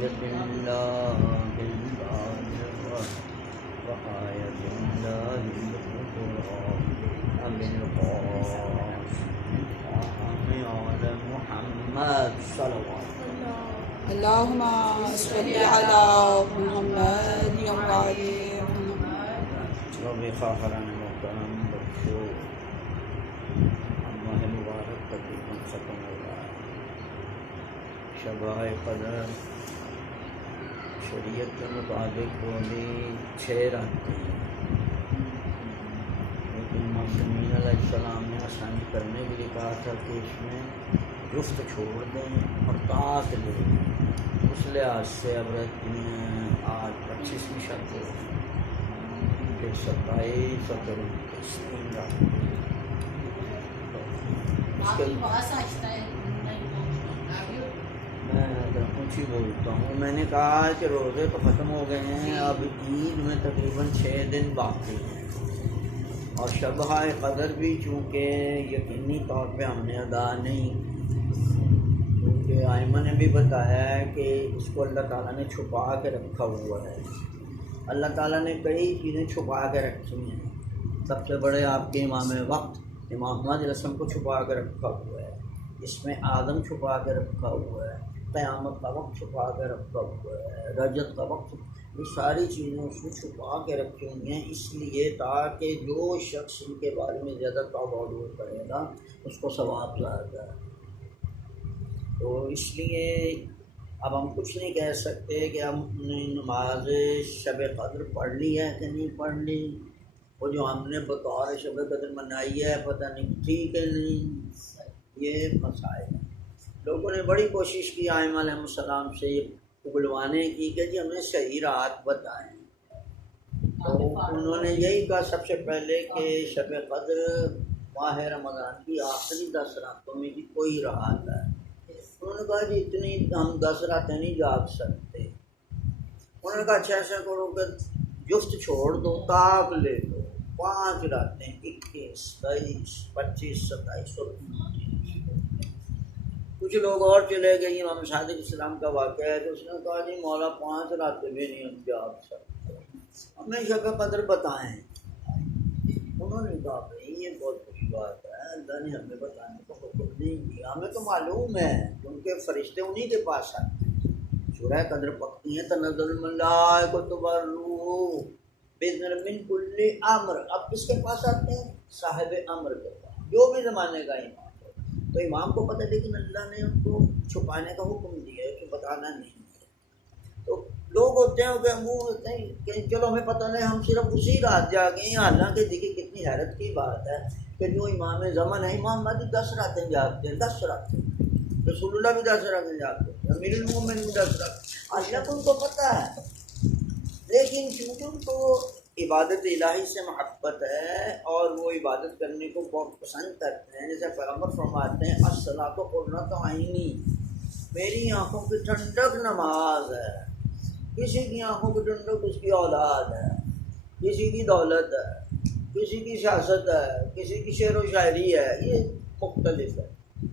آیت اللہ بالبال وآیت اللہ بالقرآن بالقاس آل محمد صلوات اللہم صلی علی محمد وعلی محمد. رب خاخران محترم بچوں ماہ مبارک تقریباً ختم ہو رہا ہے. شب قدر شریعت کے مطابق وہ بھی 6 راتیں ہیں، لیکن معصومین علیہ السلام نے آسانی کرنے کے لیے کہا تھا کہ اس میں جفت چھوڑ دیں اور طاعت لے دیں. اس لحاظ سے اب رہتی ہیں آج 25ویں شب کو، پھر 27 اور پھر 29 3 راتیں. اس کے میں اونچی بولتا ہوں، میں نے کہا کہ روزے تو ختم ہو گئے ہیں، اب عید میں تقریباً 6 دن باقی ہیں، اور شبہ قدر بھی چونکہ یقینی طور پہ ہم نے ادا نہیں کی، کیونکہ آئمہ نے بھی بتایا ہے کہ اس کو اللہ تعالیٰ نے چھپا کے رکھا ہوا ہے. اللہ تعالیٰ نے کئی چیزیں چھپا کے رکھی ہیں. سب سے بڑے آپ کے امام وقت امام احمد علیہ السلام کو چھپا کے رکھا ہوا ہے، اس میں آدم چھپا کے رکھا ہوا ہے، قیامت کا وقت چھپا کے رکھا ہوا ہے، رجت کا وقت، یہ ساری چیزیں اس میں چھپا کے رکھی ہوئی ہیں، اس لیے تاکہ جو شخص ان کے بارے میں زیادہ توبہ کرے گا اس کو ثواب زیادہ ہے. تو اس لیے اب ہم کچھ نہیں کہہ سکتے کہ ہم نے نماز شب قدر پڑھ لی ہے کہ نہیں پڑھ لی، وہ جو ہم نے بطور شب قدر منائی ہے پتہ نہیں ٹھیک ہے نہیں، یہ مسائل ہیں. لوگوں نے بڑی کوشش کی آئمہ علیہ السلام سے یہ اگلوانے کی کہ جی ہمیں صحیح رات بتائیں. تو انہوں نے یہی کہا سب سے پہلے کہ شب قدر ماہ رمضان کی آخری 10 راتوں میں کی کوئی رات ہے. انہوں نے کہا جی اتنی ہم 10 راتیں نہیں جاگ سکتے. انہوں نے کہا اچھا ایسا کرو کہ جفت چھوڑ دو، طاق لے دو، 5 راتیں 21 22 25 27 اور 29. کچھ لوگ اور چلے گئے. امام صادق السلام کا واقعہ ہے تو اس نے کہا جی مولا 5 راتیں بھی نہیں ہم جاگ سکتے، ہمیں شب قدر بتائیں. انہوں نے کہا بھائی یہ بہت بڑی بات ہے، اللہ نے ہمیں بتانے کو حکم نہیں دیا، ہمیں تو معلوم ہے کیونکہ فرشتے انہی کے پاس آتے ہیں. سورہ قدر پڑھتی ہیں تنزل الملائکۃ والروح بِإِذْنِ مِنْ كُلِّ امر. اب کس کے پاس آتے ہیں؟ صاحب امر کے پاس، جو بھی زمانے کا امام. تو امام کو پتہ، لیکن اللہ نے ان کو چھپانے کا حکم دیا ہے کہ بتانا نہیں ہے. تو لوگ ہوتے ہیں کہ منہ ہوتے ہیں کہ چلو ہمیں پتہ نہیں، ہم صرف اسی رات جاگے ہیں. حالانکہ دیکھیے کتنی حیرت کی بات ہے کہ جو امام زمن ہے امام مہدی 10 راتیں جاگتے ہیں، 10 راتیں. رسول اللہ بھی 10 راتیں جاگتے ہیں، امیر المومنین بھی 10 راتیں. اللہ کو ان کو پتہ ہے، لیکن چونکہ ان کو عبادت الہی سے محبت ہے اور وہ عبادت کرنے کو بہت پسند کرتے ہیں. جیسے پیغمبر فرماتے ہیں الصلاۃ قرۃ عینی، میری آنکھوں کی ٹھنڈک نماز ہے. کسی کی آنکھوں کی ٹھنڈک اس کی اولاد ہے، کسی کی دولت ہے، کسی کی سیاست ہے، کسی کی شعر و شاعری ہے، یہ مختلف ہے.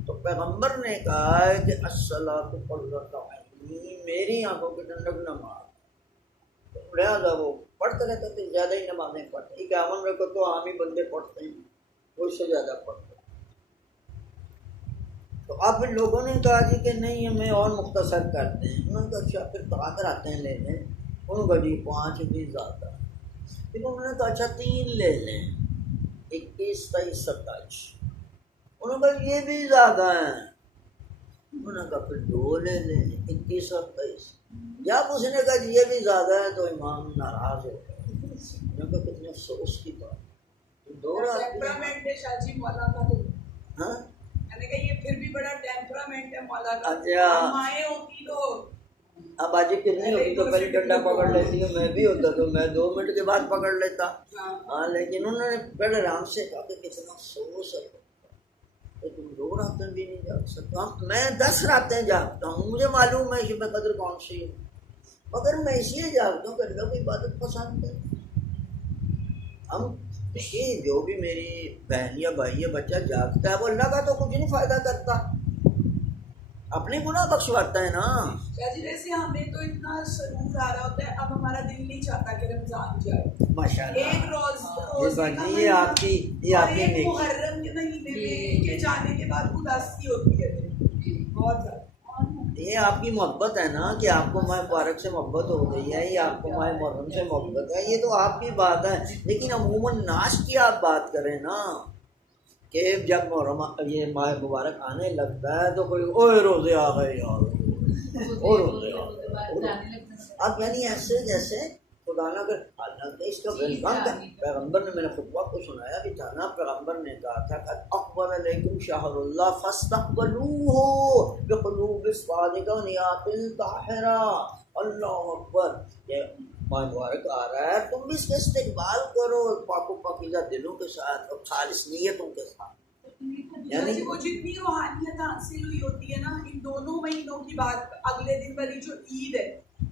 تو پیغمبر نے کہا ہے کہ الصلاۃ قرۃ عینی، میری آنکھوں کی ٹھنڈک نماز. لہٰذا وہ پڑھتے رہتے تھے، زیادہ ہی نمازیں پڑھتے ہیں. 51 رکعت تو عام ہی بندے پڑھتے ہیں، وہ اس سے زیادہ پڑھتے ہیں. تو اب لوگوں نے کہا جی کہ نہیں ہمیں اور مختصر کرتے ہیں. انہوں نے کہا اچھا پھر طاقت آتے ہیں لے لیں. انہوں نے کہا جی 5 بھی زیادہ. پھر انہوں نے کہا اچھا 3 لے لیں، 21 23 27. انہوں نے کہا یہ بھی زیادہ ہیں. انہوں نے کہا پھر 2 لے لیں، 21 اور 23. جب اس نے کہا یہ بھی زیادہ ہے تو امام ناراض ہو گئے. انہوں نے کہا کتنے افسوس کی بات. 2 رات ہاں یہ پھر بھی بڑا ٹیمپرامنٹ ہے مولا کا. اچھا مائیں ہوتی تو اب آج کرنی ہوتی تو پہلے ڈنڈا پکڑ لیتی ہوں. میں بھی ہوتا تو میں 2 منٹ کے بعد پکڑ لیتا. ہاں لیکن انہوں نے بڑے آرام سے کہا کہ کتنا افسوس ہے کہ تم 2 راتیں بھی نہیں جاگ سکتا. میں 10 راتیں جاگتا ہوں، مجھے معلوم ہے شب قدر کون سی ہے، مگر میں اس لیے جاگتا ہوں کہ اللہ کو عبادت پسند ہے. ہم دیکھیے جو بھی میری بہن یا بھائی یا بچہ جاگتا ہے وہ اللہ کا تو کچھ نہیں فائدہ کرتا. اپنے گناہ بخشواتا ہے نا. شاہ جی ویسے ہمیں تو اتنا سرور آ رہا ہوتا ہے، اب ہمارا دل نہیں چاہتا کہ رمضان جائے. ماشاء اللہ. ایک روزے کا یہ آپ کی اور ایک محرم کے مہینے میں کے جانے کے بعد اداسی ہوتی ہے بہت زیادہ. یہ آپ کی محبت ہے نا کہ آپ کو ماہ مبارک سے محبت ہو گئی ہے، یہ آپ کو ماہ محرم سے محبت ہے، یہ تو آپ کی بات ہے. لیکن عموماً ناس کی آپ بات کریں نا کہ جب محرم یہ ماہ مبارک آنے لگتا ہے تو کوئی اوے روزے آ گئے یار، او روزے آ گئے. اب یعنی ایسے جیسے خدا نہ کر اللہ اس کا ویلکم کر. پیغمبر نے، میں نے خطبہ کو سنایا بھی تھا نا، پیغمبر نے کہا تھا کہ اکبر علیکم شہر اللہ فاستقبلوہ بقلوب صادقہ نیات طاہرہ. اللہ اکبر، یہ ماہ مبارک آ رہا ہے، تم بھی اس کا استقبال کرو پاک و پاکیزہ دلوں کے ساتھ اور خالص نیتوں کے ساتھ. یعنی وہ جتنی روحانیت حاصل ہوئی ہوتی ہے نا ان دونوں مہینوں کی بات، اگلے دن والی جو عید ہے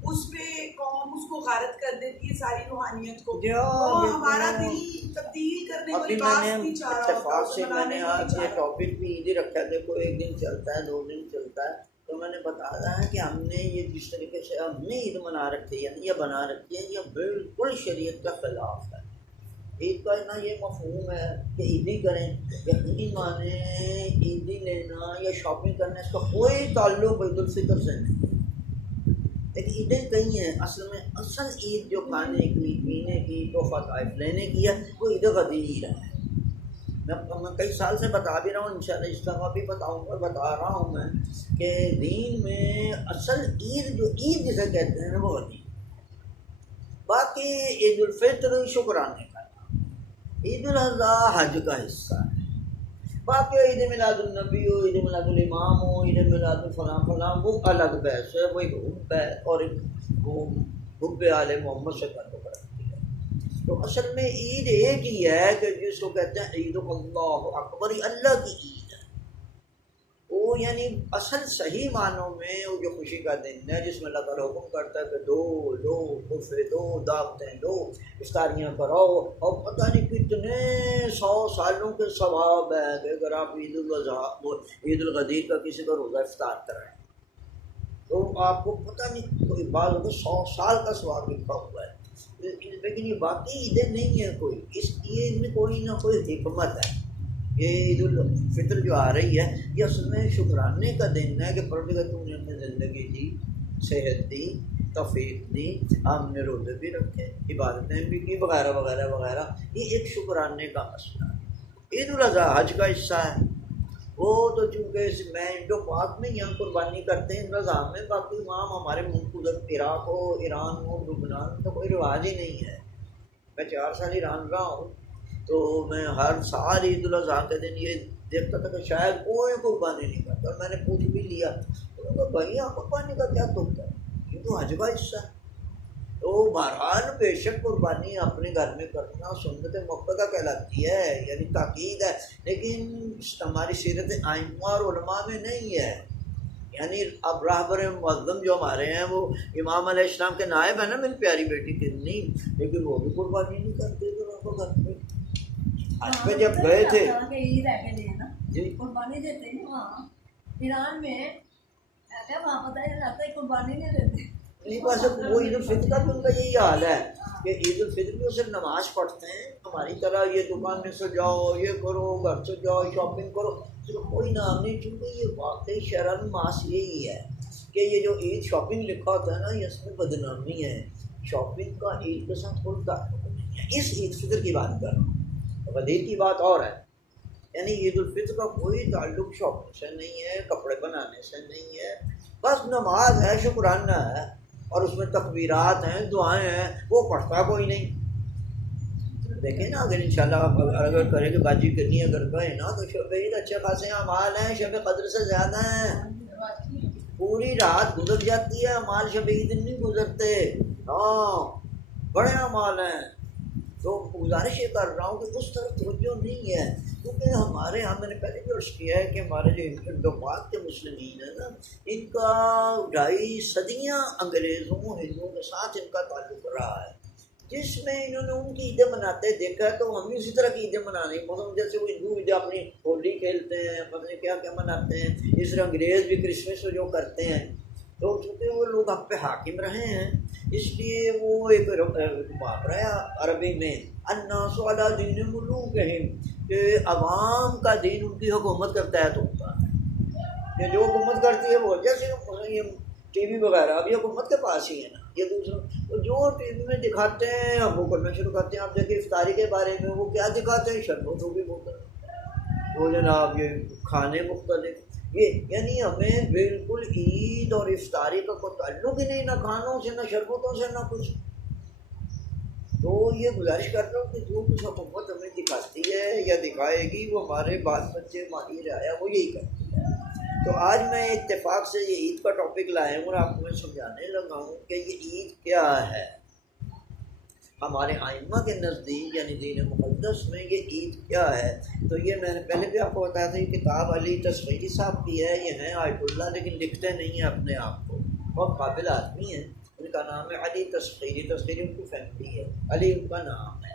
اس پہ قوم اس کو غارت کر دیتی ہے ساری روحانیت کو. وہ ہمارا دل تبدیل کرنے کو لباس نہیں چاہ رہا ہوتا. اتفاق سے میں نے آج یہ ٹاپک بھی عید ہی رکھا ہے. دیکھو ایک دن چلتا ہے، 2 دن چلتا ہے، تو میں نے بتایا ہے کہ ہم نے یہ جس طریقے سے ہم نے عید منا رکھی ہے یہ بنا رکھی ہے، یہ بالکل شریعت کا خلاف ہے. عید کا نا یہ مفہوم ہے کہ عیدی کریں، یقینی مانیں عیدی لینا یا شاپنگ کرنا اس کا کوئی تعلق عید الفطر سے نہیں. لیکن عیدیں کئی ہیں، اصل میں اصل عید جو کھانے کی، پینے کی، تحفہ تحائف لینے کی ہے وہ عید غدیر ہے. میں کئی سال سے بتا بھی رہا ہوں، انشاءاللہ اس طرح بھی بتاؤں گا، بتا رہا ہوں میں کہ دین میں اصل عید جو عید جسے کہتے ہیں وہ غدیر. باقی عید الفطر شکرانے کا، عید الاضحیٰ حج کا حصہ ہے. باقی عید میلاد النبی ہو، عید میلاد الامام ہو، عید میلاد فلاں فلاں، وہ الگ بحث ہے، وہ ایک حب ہے اور ایک وہ حب آل محمد سے تعلق رکھتی ہے. تو اصل میں عید ایک ہی ہے کہ جس کو کہتے ہیں عید اللہ اکبر، اللہ کی عید ہے. وہ یعنی اصل صحیح معنوں میں وہ جو خوشی کا دن ہے جس میں اللہ تعالیٰ حکم کرتا ہے کہ دو تحفے دو، دعوتیں دو، افطاریاں کراؤ، اور پتہ نہیں کتنے 100 سالوں کے ثواب ہے کہ اگر آپ عید الاضحیٰ عید الغدیر کا کسی کا روزہ افطار کرائیں تو آپ کو پتہ نہیں کوئی بات ہوگا 100 سال کا ثواب لکھا ہوا ہے. لیکن یہ باقی عیدیں نہیں ہیں کوئی، اس عید میں کوئی نہ کوئی حکمت ہے. یہ عید الفطر جو آ رہی ہے یہ اصل میں شکرانے کا دن ہے کہ پروردگار تم نے ہمیں زندگی دی، صحت دی، توفیق دی، ہم نے روزے بھی رکھے، عبادتیں بھی کی، وغیرہ وغیرہ وغیرہ. یہ ایک شکرانے کا مسئلہ ہے. عید الاضحیٰ حج کا حصہ ہے. وہ تو چونکہ میں انڈو پاک میں یہاں قربانی کرتے ہیں رضا میں، باقی وہاں ہمارے ملک ادھر عراق ہو، ایران ہو، لبنان تو کوئی رواج ہی نہیں ہے. میں 4 سال ایران رہا ہوں تو میں ہر سال عید الاضحیٰ کے دن یہ دیکھتا تھا کہ شاید کوئی قربانی نہیں کرتا. اور میں نے پوچھ بھی لیا تو بھائی یہاں قربانی کا کیا تحفہ ہے، یہ تو حج کا حصہ ہے. تو بہرحال بے شک قربانی اپنے گھر میں کرنا سنت مؤکدہ کہلاتی ہے، یعنی تاکید ہے، لیکن ہماری سیرت ائمہ اور علماء میں نہیں ہے. یعنی اب راہبر معظم جو ہمارے ہیں وہ امام علیہ السلام کے نائب ہیں نا میری پیاری بیٹی کتنی، لیکن وہ بھی قربانی نہیں کرتے تو گھر پہ. حج پہ جب گئے تھے جی قربانی دیتے ہیں وہاں ایران میں، وہاں پتہ نہیں لگتا ہے قربانی نہیں دیتے. نہیں بس وہ عید الفطر کا بھی ان کا یہی حال ہے کہ عید الفطر میں صرف نماز پڑھتے ہیں. ہماری طرح یہ دکان میں سے جاؤ، یہ کرو، گھر سے جاؤ، شاپنگ کرو، صرف کوئی نام نہیں. چونکہ یہ واقعی شرعاً ماس یہی ہے کہ یہ جو عید شاپنگ لکھا ہوتا ہے نا یہ اس میں بدنامی ہے. شاپنگ کا عید کے ساتھ کوئی تعلق نہیں ہے. اس عید فطر کی بات کر رہا ہوں، غدیر کی بات اور ہے. یعنی عید الفطر کا کوئی تعلق شاپنگ سے نہیں ہے، کپڑے بنانے سے نہیں ہے. بس نماز ہے، شکرانہ ہے، اور اس میں تکبیرات ہیں، دعائیں ہیں، وہ پڑھتا کوئی نہیں. دیکھیں نا اگر انشاءاللہ اگر کرے کہ باجی کرنی اگر کہے نا تو شب عید اچھے خاصے اعمال ہیں، شب قدر سے زیادہ ہیں. پوری رات گزر جاتی ہے، اعمال شب عید نہیں گزرتے. ہاں بڑے اعمال ہیں. تو گزارش یہ کر رہا ہوں کہ اس طرف توجہ نہیں ہے، کیونکہ ہمارے یہاں میں نے پہلے بھی عرض کیا ہے کہ ہمارے جو انڈو پاک کے مسلمین ہیں نا ان کا 2.5 صدیاں انگریزوں ہندوؤں کے ساتھ ان کا تعلق رہا ہے. جس میں انہوں نے ان کی عیدیں مناتے دیکھا ہے تو ہم بھی اسی طرح کی عیدیں منانے کی مطلب جیسے وہ ہندو عیدیں اپنی ہولی کھیلتے ہیں پتہ نہیں کیا کیا مناتے ہیں، اس طرح انگریز بھی کرسمس میں جو کرتے ہیں، تو چونکہ وہ لوگ ہم پہ حاکم رہے ہیں اس لیے وہ ایک محاورہ ہے عربی میں الناس علی دین ملوکہم، کہ عوام کا دین ان کی حکومت کا تحت ہوتا ہے، کہ جو حکومت کرتی ہے وہ جیسے یہ ٹی وی وغیرہ ابھی حکومت کے پاس ہی ہے نا، یہ دوسرا تو جو ٹی وی میں دکھاتے ہیں ہم وہ کرنا شروع کرتے ہیں۔ آپ دیکھیں افطاری کے بارے میں وہ کیا دکھاتے ہیں، شربتوں کی مختلف، وہ جناب یہ کھانے مختلف، یہ یعنی ہمیں بالکل عید اور افطاری کا کوئی تعلق ہی نہیں، نہ کھانوں سے نہ شربتوں سے نہ کچھ۔ تو یہ گزارش کرتا ہوں کہ جو کچھ حکومت ہمیں دکھاتی ہے یا دکھائے گی وہ ہمارے بال بچے ہماری رعایا وہ یہی کرتی ہے۔ تو آج میں اتفاق سے یہ عید کا ٹاپک لایا ہوں اور آپ کو میں سمجھانے لگا ہوں کہ یہ عید کیا ہے۔ ہمارے آئمہ کے نزدیک یعنی دین مقدس میں یہ عید کیا ہے، تو یہ میں نے پہلے بھی آپ کو بتایا تھا، یہ کتاب علی تصویری صاحب کی ہے، یہ ہیں آیت اللہ لیکن لکھتے نہیں ہیں اپنے آپ کو، بہت قابل آدمی ہیں، ان کا نام ہے علی تصویری، تصویری ان کی فیملی ہے، علی ان کا نام ہے۔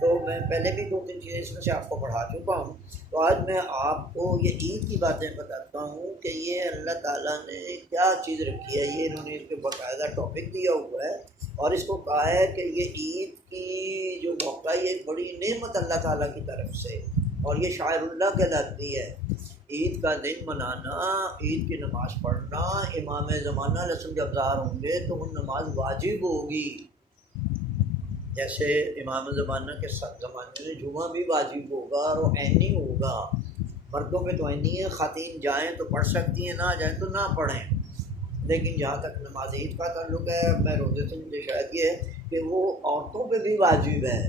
تو میں پہلے بھی 2-3 چیزیں اس میں سے آپ کو پڑھا چکا ہوں، تو آج میں آپ کو یہ عید کی باتیں بتاتا ہوں کہ یہ اللہ تعالیٰ نے کیا چیز رکھی ہے، یہ انہوں نے اس پہ باقاعدہ ٹاپک دیا ہوا ہے اور اس کو کہا ہے کہ یہ عید کی جو موقع ہے یہ ایک بڑی نعمت اللہ تعالیٰ کی طرف سے، اور یہ شاعر اللہ کہلاتی ہے۔ عید کا دن منانا، عید کی نماز پڑھنا، امام زمانہ رسم جب ظاہر ہوں گے تو وہ نماز واجب ہوگی، جیسے امام زمانہ کے زمانے میں جمعہ بھی واجب ہوگا اور وہ عینی ہوگا، مردوں پہ تو عینی ہے، خواتین جائیں تو پڑھ سکتی ہیں، نہ جائیں تو نہ پڑھیں، لیکن جہاں تک نماز عید کا تعلق ہے میں روزے سے مجھے شاید یہ ہے کہ وہ عورتوں پہ بھی واجب ہے،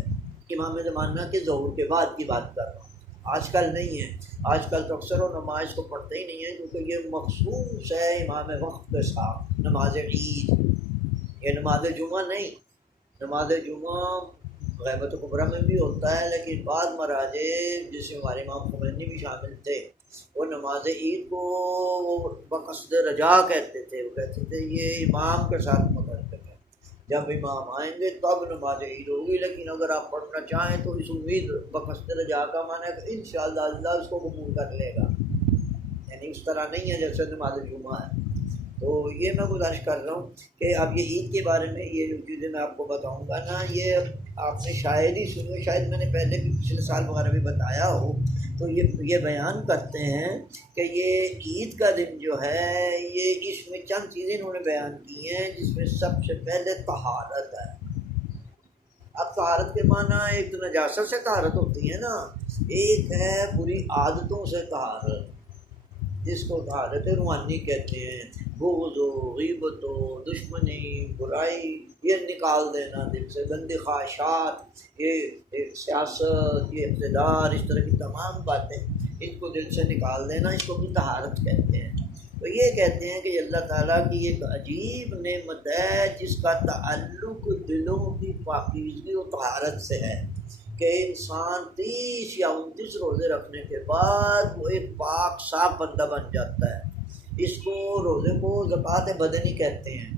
امام زمانہ کے ظہور کے بعد کی بات کر رہا ہوں، آج کل نہیں ہے، آج کل تو اکثر و نماز کو پڑھتے ہی نہیں ہیں کیونکہ یہ مخصوص ہے امام وقت کے ساتھ نماز عید، یہ نماز جمعہ نہیں، نماز جمعہ غیبت کبریٰ میں بھی ہوتا ہے لیکن بعض مراجع جس میں ہمارے امام خمینی بھی شامل تھے وہ نماز عید کو بقصد رجا کہتے تھے، وہ کہتے تھے یہ امام کے ساتھ متعلق ہے، جب امام آئیں گے تب نماز عید ہوگی، لیکن اگر آپ پڑھنا چاہیں تو اس امید بقصد رجا کا معنی ہے کہ انشاءاللہ اللہ اس کو قبول کر لے گا، یعنی اس طرح نہیں ہے جیسے نماز جمعہ ہے۔ تو یہ میں گزارش کر رہا ہوں کہ اب یہ عید کے بارے میں یہ جو چیزیں میں آپ کو بتاؤں گا نا، یہ آپ نے شاید ہی سنی، شاید میں نے پہلے بھی پچھلے سال وغیرہ بھی بتایا ہو، تو یہ بیان کرتے ہیں کہ یہ عید کا دن جو ہے یہ اس میں چند چیزیں انہوں نے بیان کی ہیں، جس میں سب سے پہلے طہارت ہے۔ اب طہارت کے معنی ایک تو نجاست سے طہارت ہوتی ہے نا، ایک ہے بری عادتوں سے طہارت، جس کو طہارت روحانی کہتے ہیں، بغض و غیبت و دشمنی برائی یہ نکال دینا دل سے، گندی خواہشات، یہ سیاست، یہ اقتدار، اس طرح کی تمام باتیں ان کو دل سے نکال دینا، اس کو بھی طہارت کہتے ہیں۔ تو یہ کہتے ہیں کہ اللہ تعالیٰ کی ایک عجیب نعمت ہے جس کا تعلق دلوں کی پاکیزگی و طہارت سے ہے، کہ انسان 30 یا 29 روزے رکھنے کے بعد وہ ایک پاک صاف بندہ بن جاتا ہے۔ اس کو روزے کو زکوٰۃ بدنی کہتے ہیں،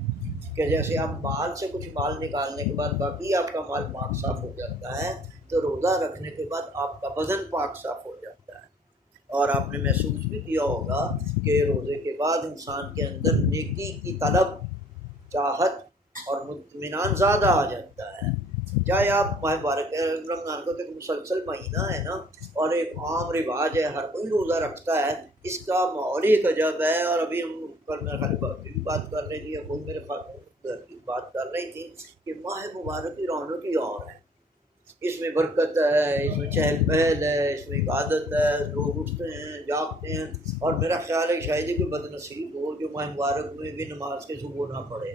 کہ جیسے آپ مال سے کچھ مال نکالنے کے بعد باقی آپ کا مال پاک صاف ہو جاتا ہے، تو روزہ رکھنے کے بعد آپ کا بدن پاک صاف ہو جاتا ہے۔ اور آپ نے محسوس بھی کیا ہوگا کہ روزے کے بعد انسان کے اندر نیکی کی طلب، چاہت اور اطمینان زیادہ آ جاتا ہے۔ چاہے آپ ماہ مبارک رمضان کو ایک مسلسل مہینہ ہے نا، اور ایک عام رواج ہے، ہر کوئی روزہ رکھتا ہے، اس کا ماحول ہی ایک عجب ہے۔ اور ابھی ہم خالی بات کر رہی تھی، کوئی میرے بات کر رہی تھی کہ ماہ مبارک کی رونق ہی اور ہے، اس میں برکت ہے، اس میں چہل پہل ہے، اس میں عبادت ہے، لوگ اٹھتے ہیں جاگتے ہیں، اور میرا خیال ہے شاید ہی کوئی بد نصیب ہو جو ماہ مبارک میں بھی نماز کے صبح نہ پڑھے۔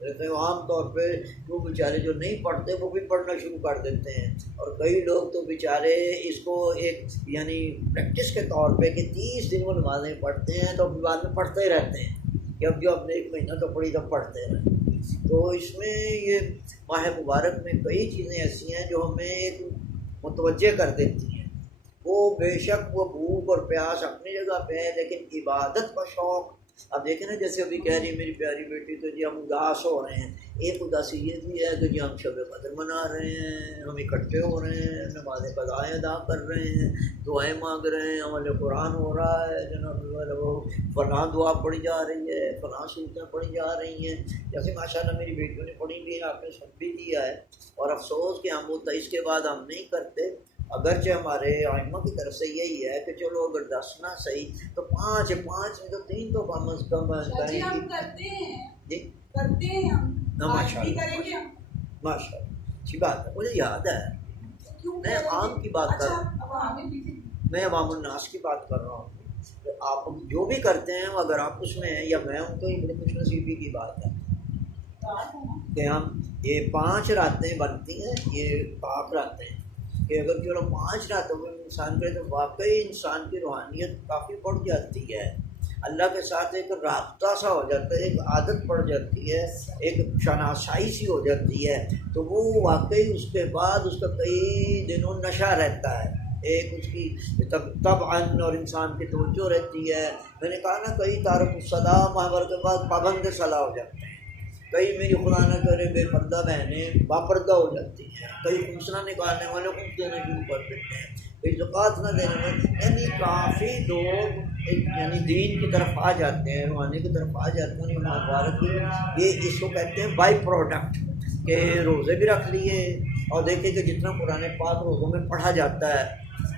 لیکن عام طور پہ وہ بیچارے جو نہیں پڑھتے وہ بھی پڑھنا شروع کر دیتے ہیں، اور کئی لوگ تو بیچارے اس کو ایک یعنی پریکٹس کے طور پہ کہ 30 دن وہ نمازیں پڑھتے ہیں تو بعد میں پڑھتے ہی رہتے ہیں کہ اب جو اپنے ایک مہینہ تو پڑھی تب پڑھتے رہیں۔ تو اس میں یہ ماہ مبارک میں کئی چیزیں ایسی ہیں جو ہمیں ایک متوجہ کر دیتی ہیں۔ وہ بے شک وہ بھوک اور پیاس اپنی جگہ پہ ہے، لیکن عبادت کا شوق اب دیکھیں نا جیسے ابھی کہہ رہی ہے میری پیاری بیٹی تو جی ہم اداس ہو رہے ہیں، ایک اداسی یہ بھی ہے کہ جی ہم شب قدر منا رہے ہیں، ہم اکٹھے ہو رہے ہیں، نماز قضائیں ادا کر رہے ہیں، دعائیں مانگ رہے ہیں، عمل قرآن ہو رہا ہے، جناب وہ فلاں دعا پڑھی جا رہی ہے، فلاں صورتیں پڑھی جا رہی ہیں، جیسے ماشاء اللہ میری بیٹیوں نے پڑھی بھی ہے، آپ نے سن بھی دیا ہے۔ اور افسوس کہ ہم وہ 23 کے بعد ہم نہیں کرتے، اگرچہ ہمارے ائمہ کی طرف سے یہی ہے کہ چلو اگر 10 نہ صحیح تو 5 میں تو 3 تو کم از کم جی ہم کرتے ہیں، جی کرتے ہیں ہم، ماشاء آج بھی اللہ کریں گے ہم۔ ماشاء اللہ اچھی بات ہے، مجھے یاد ہے کیوں میں عام کی بات کر رہا ہوں، اب ہمیں بھی میں عوام الناس کی بات کر رہا ہوں کہ آپ جو بھی کرتے ہیں اگر آپ اس میں ہیں یا میں ہوں تو یہ بڑی خوش نصیبی کی بات ہے کہ ہم یہ 5 راتیں بنتی ہیں، یہ پاک راتیں ہیں کہ اگر چلو 5 راتوں میں انسان کرے تو واقعی انسان کی روحانیت کافی بڑھ جاتی ہے، اللہ کے ساتھ ایک رابطہ سا ہو جاتا ہے، ایک عادت پڑ جاتی ہے، ایک شناسائی سی ہو جاتی ہے، تو وہ واقعی اس کے بعد اس کا کئی دنوں نشہ رہتا ہے، ایک اس کی طبعاً اور انسان کی توجہ رہتی ہے۔ میں نے کہا نا کئی تارک الصلاح ماہور کے بعد پابند صلاح ہو جاتے ہیں، کئی میری خدا نہ کرے بے پردہ بہنیں باپردہ ہو جاتی ہیں، کئی خمسنا نکالنے والے خم دینا شروع کر دیتے ہیں، کئی زکوٰۃ نہ دینے والے، یعنی کافی لوگ یعنی دین کی طرف آ جاتے ہیں، روحانی کی طرف آ جاتے ہیں۔ مبارک یہ اس کو کہتے ہیں بائی پروڈکٹ کہ روزے بھی رکھ لیے اور دیکھیں کہ جتنا قرآن پاک روزوں میں پڑھا جاتا ہے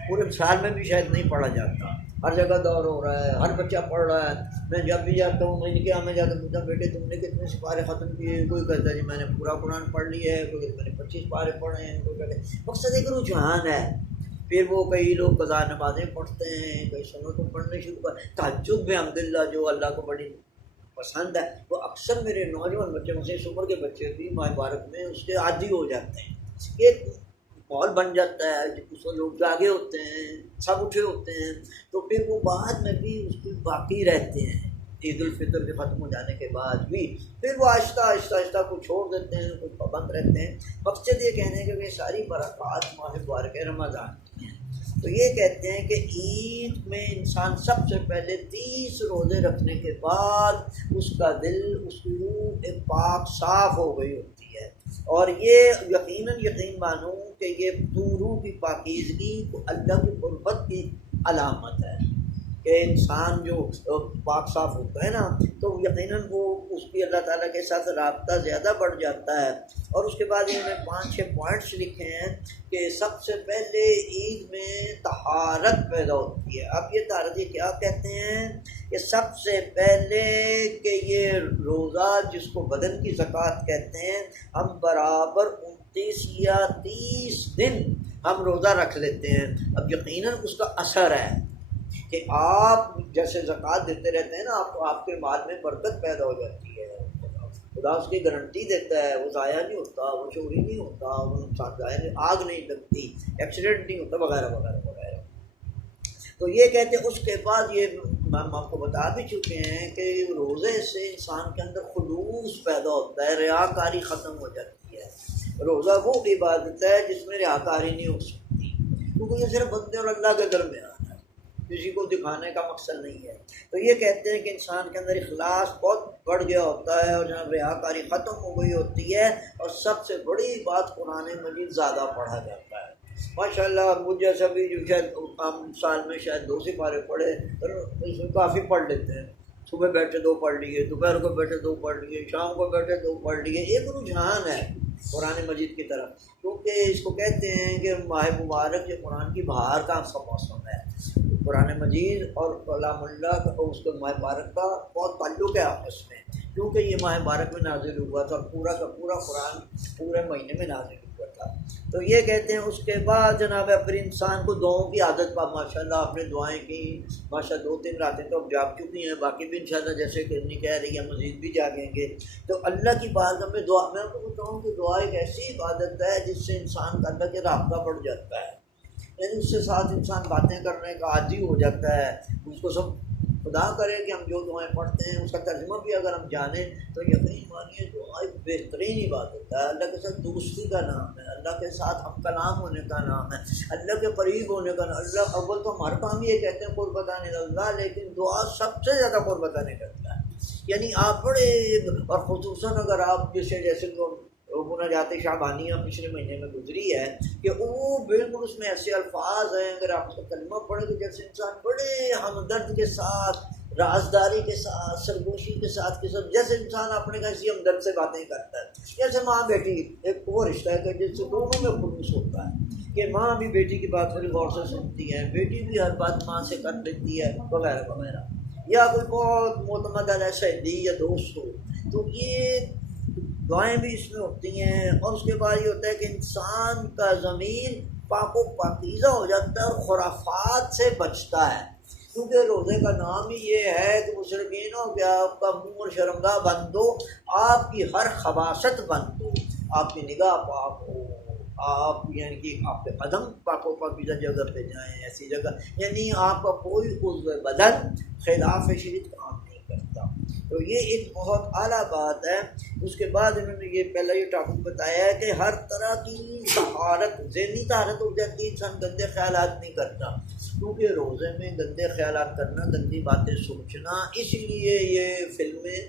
پورے سال میں بھی شاید نہیں پڑھا جاتا، ہر جگہ دور ہو رہا ہے، ہر بچہ پڑھ رہا ہے۔ میں جب بھی جاتا ہوں میں کیا میں جاتا پوچھتا بیٹے تم نے کتنے سپارے ختم کیے، کوئی کہتا ہے جی میں نے پورا قرآن پڑھ لیا ہے، کوئی کہتا ہے میں نے 25 پارے پڑھے ہیں، کوئی کہتا ہے مقصد ایک رجحان ہے۔ پھر وہ کئی لوگ قضا نمازیں پڑھتے ہیں، کئی سنتیں پڑھنے شروع کر، تہجد بھی الحمدللہ جو اللہ کو بڑی پسند ہے، وہ اکثر میرے نوجوان بچے مجھے اس عمر کے بچے بھی ماہ مبارک میں اس کے عادی ہو جاتے ہیں، ایک ماحول بن جاتا ہے، اس میں لوگ جاگے ہوتے ہیں، سب اٹھے ہوتے ہیں، تو پھر وہ بعد میں بھی اس کو باقی رہتے ہیں، عید الفطر کے ختم ہو جانے کے بعد بھی پھر وہ آہستہ آہستہ آہستہ کچھ چھوڑ دیتے ہیں، کچھ پابند رہتے ہیں۔ مقصد یہ کہنے کہ یہ ساری برکات ماہ مبارک رمضان کی ہیں۔ تو یہ کہتے ہیں کہ عید میں انسان سب سے پہلے 30 روزے رکھنے کے بعد اس کا دل، اس کی روح ایک پاک صاف ہو گئی ہوتی ہے، اور یہ یقین مانوں کہ یہ روح کی پاکیزگی اللہ کی قربت کی علامت ہے کہ انسان جو پاک صاف ہوتا ہے نا تو یقیناً وہ اس کی اللہ تعالیٰ کے ساتھ رابطہ زیادہ بڑھ جاتا ہے۔ اور اس کے بعد انہوں نے 5-6 پوائنٹس لکھے ہیں کہ سب سے پہلے عید میں طہارت پیدا ہوتی ہے۔ اب یہ طہارت یہ کیا کہتے ہیں کہ سب سے پہلے کہ یہ روزہ جس کو بدن کی زکوٰۃ کہتے ہیں، ہم برابر 29 یا 30 دن ہم روزہ رکھ لیتے ہیں۔ اب یقیناً اس کا اثر ہے کہ آپ جیسے زکوٰۃ دیتے رہتے ہیں نا، آپ کے مال میں برکت پیدا ہو جاتی ہے، خدا اس کی گارنٹی دیتا ہے، وہ ضائع نہیں ہوتا، وہ چوری نہیں ہوتا، وہ نقصان ضائع نہیں، آگ نہیں لگتی، ایکسیڈنٹ نہیں ہوتا، وغیرہ وغیرہ وغیرہ۔ تو یہ کہتے ہیں اس کے بعد یہ ہم آپ کو بتا بھی چکے ہیں کہ روزے سے انسان کے اندر خلوص پیدا ہوتا ہے، ریاکاری ختم ہو جاتی ہے۔ روزہ وہ عبادت ہے جس میں ریاکاری نہیں ہو سکتی، کیونکہ یہ صرف بندے اور اللہ کے درمیان ہے، کسی کو دکھانے کا مقصد نہیں ہے۔ تو یہ کہتے ہیں کہ انسان کے اندر اخلاص بہت بڑھ گیا ہوتا ہے اور جہاں ریاکاری ختم ہو گئی ہوتی ہے، اور سب سے بڑی بات قرآن مجید زیادہ پڑھا جاتا ہے۔ ماشاء اللہ مجھ جیسا بھی جو شاید ہم سال میں شاید 2 سپارے پڑھے اس میں کافی پڑھ لیتے ہیں، صبح بیٹھے 2 پڑھ لیے، دوپہر کو بیٹھے 2 پڑھ لیے، شام کو بیٹھے 2 پڑھ لیے، ایک رجحان ہے قرآن مجید کی طرف، کیونکہ اس کو کہتے ہیں کہ ماہ مبارک یہ قرآن کی بہار کا موسم ہے۔ قرآن مجید اور کلام اللہ کا اور اس کے ماہ مبارک کا بہت تعلق ہے آپس میں، کیونکہ یہ ماہ مبارک میں نازل ہوا تھا اور پورا کا پورا قرآن پورے مہینے میں نازل ہوا تھا۔ تو یہ کہتے ہیں اس کے بعد جناب پھر انسان کو دعاؤں کی عادت پا، ماشاء اللہ آپ نے دعائیں کی، ماشاء اللہ 2-3 راتیں تو اب جاگ چکی ہیں، باقی بھی انشاءاللہ جیسے کرنی کہہ رہی ہے مزید بھی جاگیں گے۔ تو اللہ کی بارگاہ میں دعا، میں آپ کو بتاؤں کہ دعا ایک ایسی عبادت ہے جس سے انسان کا اللہ کے رابطہ بڑھ جاتا ہے، یعنی اس کے ساتھ انسان باتیں کرنے کا عادی ہو جاتا ہے، اس کو سب خدا کرے کہ ہم جو دعائیں پڑھتے ہیں اس کا ترجمہ بھی اگر ہم جانیں تو یقین مانیے دعا ایک بہترین عبادت ہے، اللہ کے ساتھ دوستی کا نام ہے، اللہ کے ساتھ ہم کلام ہونے کا نام ہے، اللہ کے قریب ہونے کا نام۔ اللہ اول تو ہمارا کام یہ کہتے ہیں قربتان اللہ، لیکن دعا سب سے زیادہ قربتان کرتا ہے۔ یعنی آپ بڑے، اور خصوصاً اگر آپ جیسے مناجات شعبانیہ پچھلے مہینے میں گزری ہے کہ وہ بالکل اس میں ایسے الفاظ ہیں، اگر آپ اس کا کلمہ پڑھیں تو جیسے انسان بڑے ہمدرد کے ساتھ، رازداری کے ساتھ، سرگوشی کے ساتھ جیسے انسان اپنے کسی ہمدرد سے باتیں کرتا ہے، جیسے ماں بیٹی ایک وہ رشتہ ہے کہ جس سے دونوں میں خلوص ہوتا ہے کہ ماں بھی بیٹی کی بات بڑی غور سے سنتی ہے، بیٹی بھی ہر بات ماں سے کر لیتی ہے وغیرہ وغیرہ، یا کوئی بہت معتمد علیہ سہیلی یا دوست ہو، تو یہ دعائیں بھی اس میں ہوتی ہیں۔ اور اس کے بعد یہ ہوتا ہے کہ انسان کا ضمیر پاک و پاکیزہ ہو جاتا ہے اور خرافات سے بچتا ہے، کیونکہ روزے کا نام ہی یہ ہے کہ مشرکین ہو کہ آپ کا منہ اور شرمگاہ بند ہو، آپ کی ہر خباثت بند ہو، آپ کی نگاہ پاک ہو، آپ یعنی کہ آپ کے قدم پاک و پاکیزہ جگہ پہ جائیں، ایسی جگہ یعنی آپ کا کوئی عضو بدن خلاف شریعت کام نہیں کرتا۔ تو یہ ایک بہت اعلیٰ بات ہے۔ اس کے بعد انہوں نے یہ پہلا یہ ٹاپک بتایا ہے کہ ہر طرح کی طہارت، ذہنی طہارت ہو جاتی ہے، انسان گندے خیالات نہیں کرتا، کیونکہ روزے میں گندے خیالات کرنا، گندی باتیں سوچنا، اسی لیے یہ فلمیں،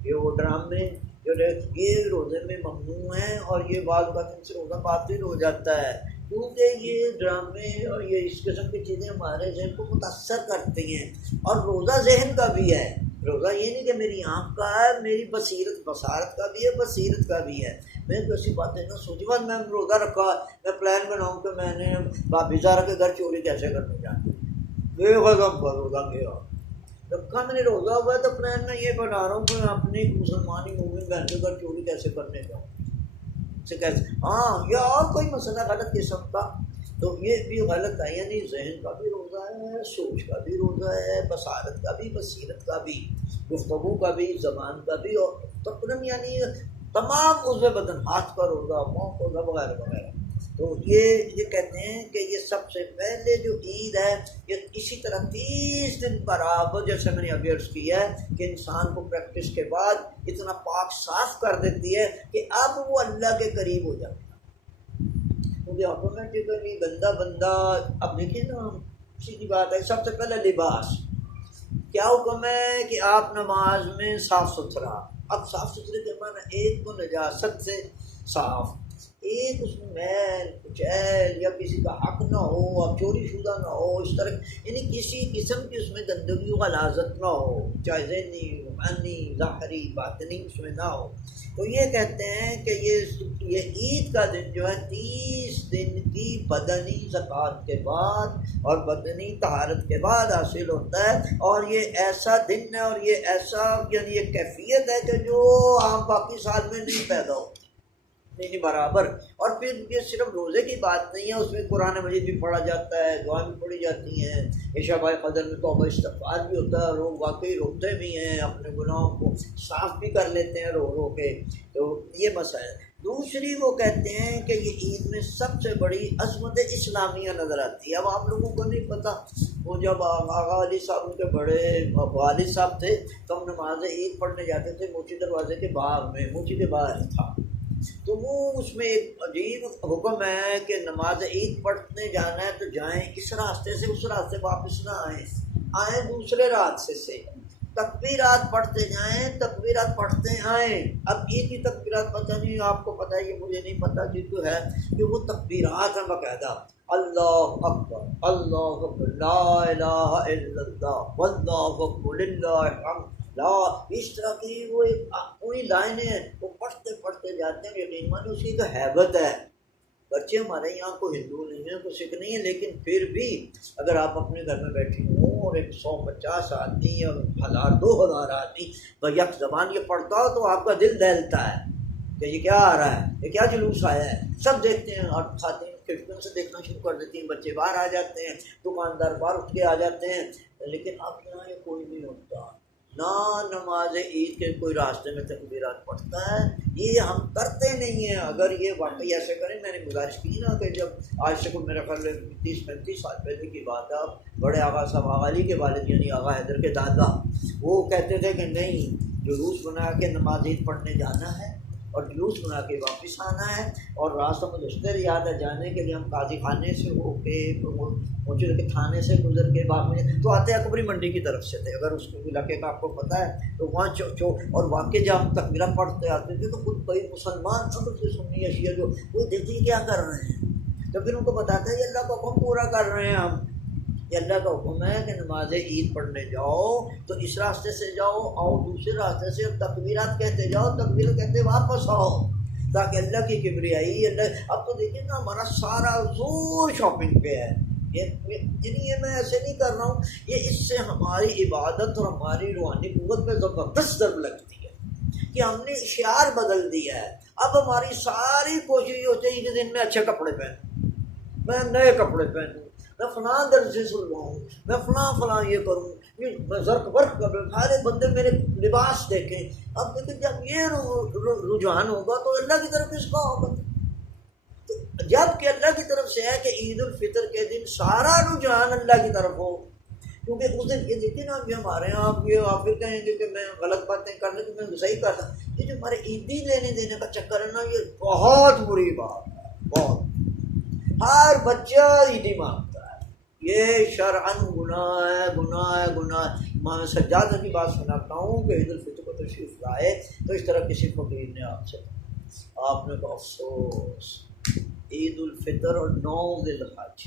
یہ وہ ڈرامے یہ روزے میں ممنوع ہیں، اور یہ بعض اوقات ان سے روزہ باطل ہو جاتا ہے، کیونکہ یہ ڈرامے اور یہ اس قسم کی چیزیں ہمارے ذہن کو متاثر کرتی ہیں، اور روزہ ذہن کا بھی ہے۔ روزہ یہ نہیں کہ میری آنکھ کا ہے، میری بصارت کا بھی ہے، بصیرت کا بھی ہے۔ میں تو ایسی باتیں نہ سوچی، بس میں روزہ رکھا، میں پلان بناؤں کہ میں نے بابی زارا کے گھر چوری کیسے کرنے جانا، بے غضب کا روزہ گیا رکھا میں نے روزہ ہوا ہے، تو پلان میں یہ بنا رہا ہوں کہ میں اپنی مسلمانی مومن بہن کے گھر چوری کیسے کرنے جاؤں، سے کیسے، ہاں یا اور کوئی مسئلہ غلط قسم کا، تو یہ بھی غلط ہے۔ یعنی ذہن کا بھی روزہ ہے، سوچ کا بھی روزہ ہے، بصارت کا بھی، بصیرت کا بھی، گفتگو کا بھی، زبان کا بھی، اور تقریباً یعنی تمام عضو بدن، ہاتھ کا روزہ، پاؤں کا روزہ وغیرہ وغیرہ۔ تو یہ کہتے ہیں کہ یہ سب سے پہلے جو عید ہے، یہ اسی طرح 30 دن پر آپ، جیسے میں نے ابھی عرض کیا ہے کہ انسان کو پریکٹس کے بعد اتنا پاک صاف کر دیتی ہے کہ اب وہ اللہ کے قریب ہو جاتا ہے، کیونکہ آٹومیٹکلی گندا بندہ، اب دیکھیں نا سیدھی بات ہے، سب سے پہلے لباس، کیا حکم ہے کہ آپ نماز میں صاف ستھرا، اب صاف ستھرے کے معنی ایک تو نجاست سے صاف، ایک اس میں میل کچیل یا کسی کا حق نہ ہو، اب چوری شدہ نہ ہو، اس طرح یعنی کسی قسم کی اس میں گندگی و غلاظت نہ ہو، چاہے ذہنی، روحانی، ظاہری، باطنی اس میں نہ ہو۔ تو یہ کہتے ہیں کہ یہ عید کا دن جو ہے 30 دن کی بدنی زکوٰۃ کے بعد اور بدنی طہارت کے بعد حاصل ہوتا ہے، اور یہ ایسا دن ہے اور یہ ایسا یعنی یہ کیفیت ہے کہ جو عام باقی سال میں نہیں پیدا ہو، نہیں برابر۔ اور پھر یہ صرف روزے کی بات نہیں ہے، اس میں قرآن مجید بھی پڑھا جاتا ہے، دعا بھی پڑھی جاتی ہیں، شب قدر میں توبہ استغفار بھی ہوتا ہے، لوگ واقعی روتے بھی ہیں، اپنے گناہوں کو صاف بھی کر لیتے ہیں رو رو کے۔ تو یہ مسئلہ ہے۔ دوسری وہ کہتے ہیں کہ یہ عید میں سب سے بڑی عظمت اسلامیہ نظر آتی ہے۔ اب آپ لوگوں کو نہیں پتہ، وہ جب آغا علی صاحب ان کے بڑے والد صاحب تھے تو ہم نماز عید پڑھنے جاتے تھے موچی دروازے کے باغ میں، موچی کے باہر تھا، تو وہ اس میں ایک عجیب حکم ہے کہ نماز عید پڑھنے جانا ہے تو جائیں اس راستے سے، اس راستے واپس نہ آئیں دوسرے راستے سے، تکبیرات پڑھتے جائیں، تکبیرات پڑھتے آئیں۔ اب ایک ہی تکبیرات پتہ نہیں، آپ کو پتہ ہے، یہ مجھے نہیں پتہ، جو ہے کہ وہ تکبیرات ہیں باقاعدہ، اللہ اکبر، اللہ اکبر، لا الہ الا اللہ، واللہ اکبر، للہ الحمد، لا، اس طرح کی وہ پوری لائنیں ہیں، وہ پڑھتے پڑھتے جاتے ہیں۔ یقین مانو اس کی تو ہیبت ہے۔ بچے ہمارے یہاں کو ہندو نہیں ہیں، کوئی سکھ نہیں ہے، لیکن پھر بھی اگر آپ اپنے گھر میں بیٹھے ہوں اور 150 آدمی یا 1000 2000 آدمی یک زبان یہ پڑھتا ہو تو آپ کا دل دہلتا ہے کہ یہ کیا آ رہا ہے، یہ کیا جلوس آیا ہے۔ سب دیکھتے ہیں، اور خواتین کھڑکیوں سے دیکھنا شروع کر دیتی ہیں، بچے باہر آ جاتے ہیں، دکاندار باہر اٹھ کے آ جاتے ہیں، لیکن آپ کے یہاں یہ کوئی نہیں ہوتا، نہ نماز عید کے کوئی راستے میں تکبیرات پڑھتا ہے، یہ ہم کرتے نہیں ہیں۔ اگر یہ واقعی ایسے کریں، میں نے گزارش کی نا کہ جب آج سے کوئی میرا خیال 30-35 سال پہلے کی بات ہے، بڑے آغا صاحب، آغا علی کے والد یعنی آغا حیدر کے دادا، وہ کہتے تھے کہ نہیں، جلوس بنا کے نماز عید پڑھنے جانا ہے اور جلوس بنا کے واپس آنا ہے، اور راستہ مجھے اس طرح یاد ہے جانے کے لیے ہم قاضی خانے سے ہو کے پہنچے کے تھانے سے گزر کے بعد میں تو آتے اکبری منڈی کی طرف سے تھے، اگر اس کے علاقے کا آپ کو پتہ ہے تو وہاں اور واقعی جب ہم تکبیرہ پڑھتے آتے تھے تو خود کئی مسلمان سب سے سنی اشیاء جو وہ دیکھتے کیا کر رہے ہیں، تو پھر ان کو بتاتے ہیں یہ اللہ کا حکم پورا کر رہے ہیں ہم، یہ اللہ کا حکم ہے کہ نماز عید پڑھنے جاؤ تو اس راستے سے جاؤ، اور دوسرے راستے سے تکبیرات کہتے جاؤ، تکبیر کہتے واپس آؤ، تاکہ اللہ کی کبریائی اللہ۔ اب تو دیکھیں نا ہمارا سارا زور شاپنگ پہ ہے، یہ میں ایسے نہیں کر رہا ہوں، یہ اس سے ہماری عبادت اور ہماری روحانی قوت پہ زبردست ضرب لگتی ہے کہ ہم نے شعار بدل دیا ہے۔ اب ہماری ساری کوشش یہ ہوتی ہے کہ دن میں اچھے کپڑے پہنوں، میں نئے کپڑے پہنوں، میں فلاں درس سے سلواؤں، میں فلاں یہ کروں، میں زرق برق کروں، سارے بندے میرے لباس دیکھیں۔ اب دیکھیں جب یہ رجحان ہوگا تو اللہ کی طرف کس کا ہوگا؟ تو جب کہ اللہ کی طرف سے ہے کہ عید الفطر کے دن سارا رجحان اللہ کی طرف ہو، کیونکہ اس دن یہ دیکھیں نا ابھی ہمارے یہاں آپ پھر کہیں گے کہ میں غلط باتیں کرنے تو میں صحیح کرتا، یہ جو ہمارے عیدی لینے دینے کا چکر ہے نا یہ بہت بری بات ہے، بہت۔ ہر بچہ عیدی مانگتا ہے، یہ شرعاً گناہ ہے، گناہ ہے، گناہ ہے۔ امام سجاد کی بات سناتا ہوں کہ عید الفطر کو تشریف لائے تو اس طرح کسی فقیر نے آپ نے کہا افسوس، عید الفطر اور 9 ذی الحج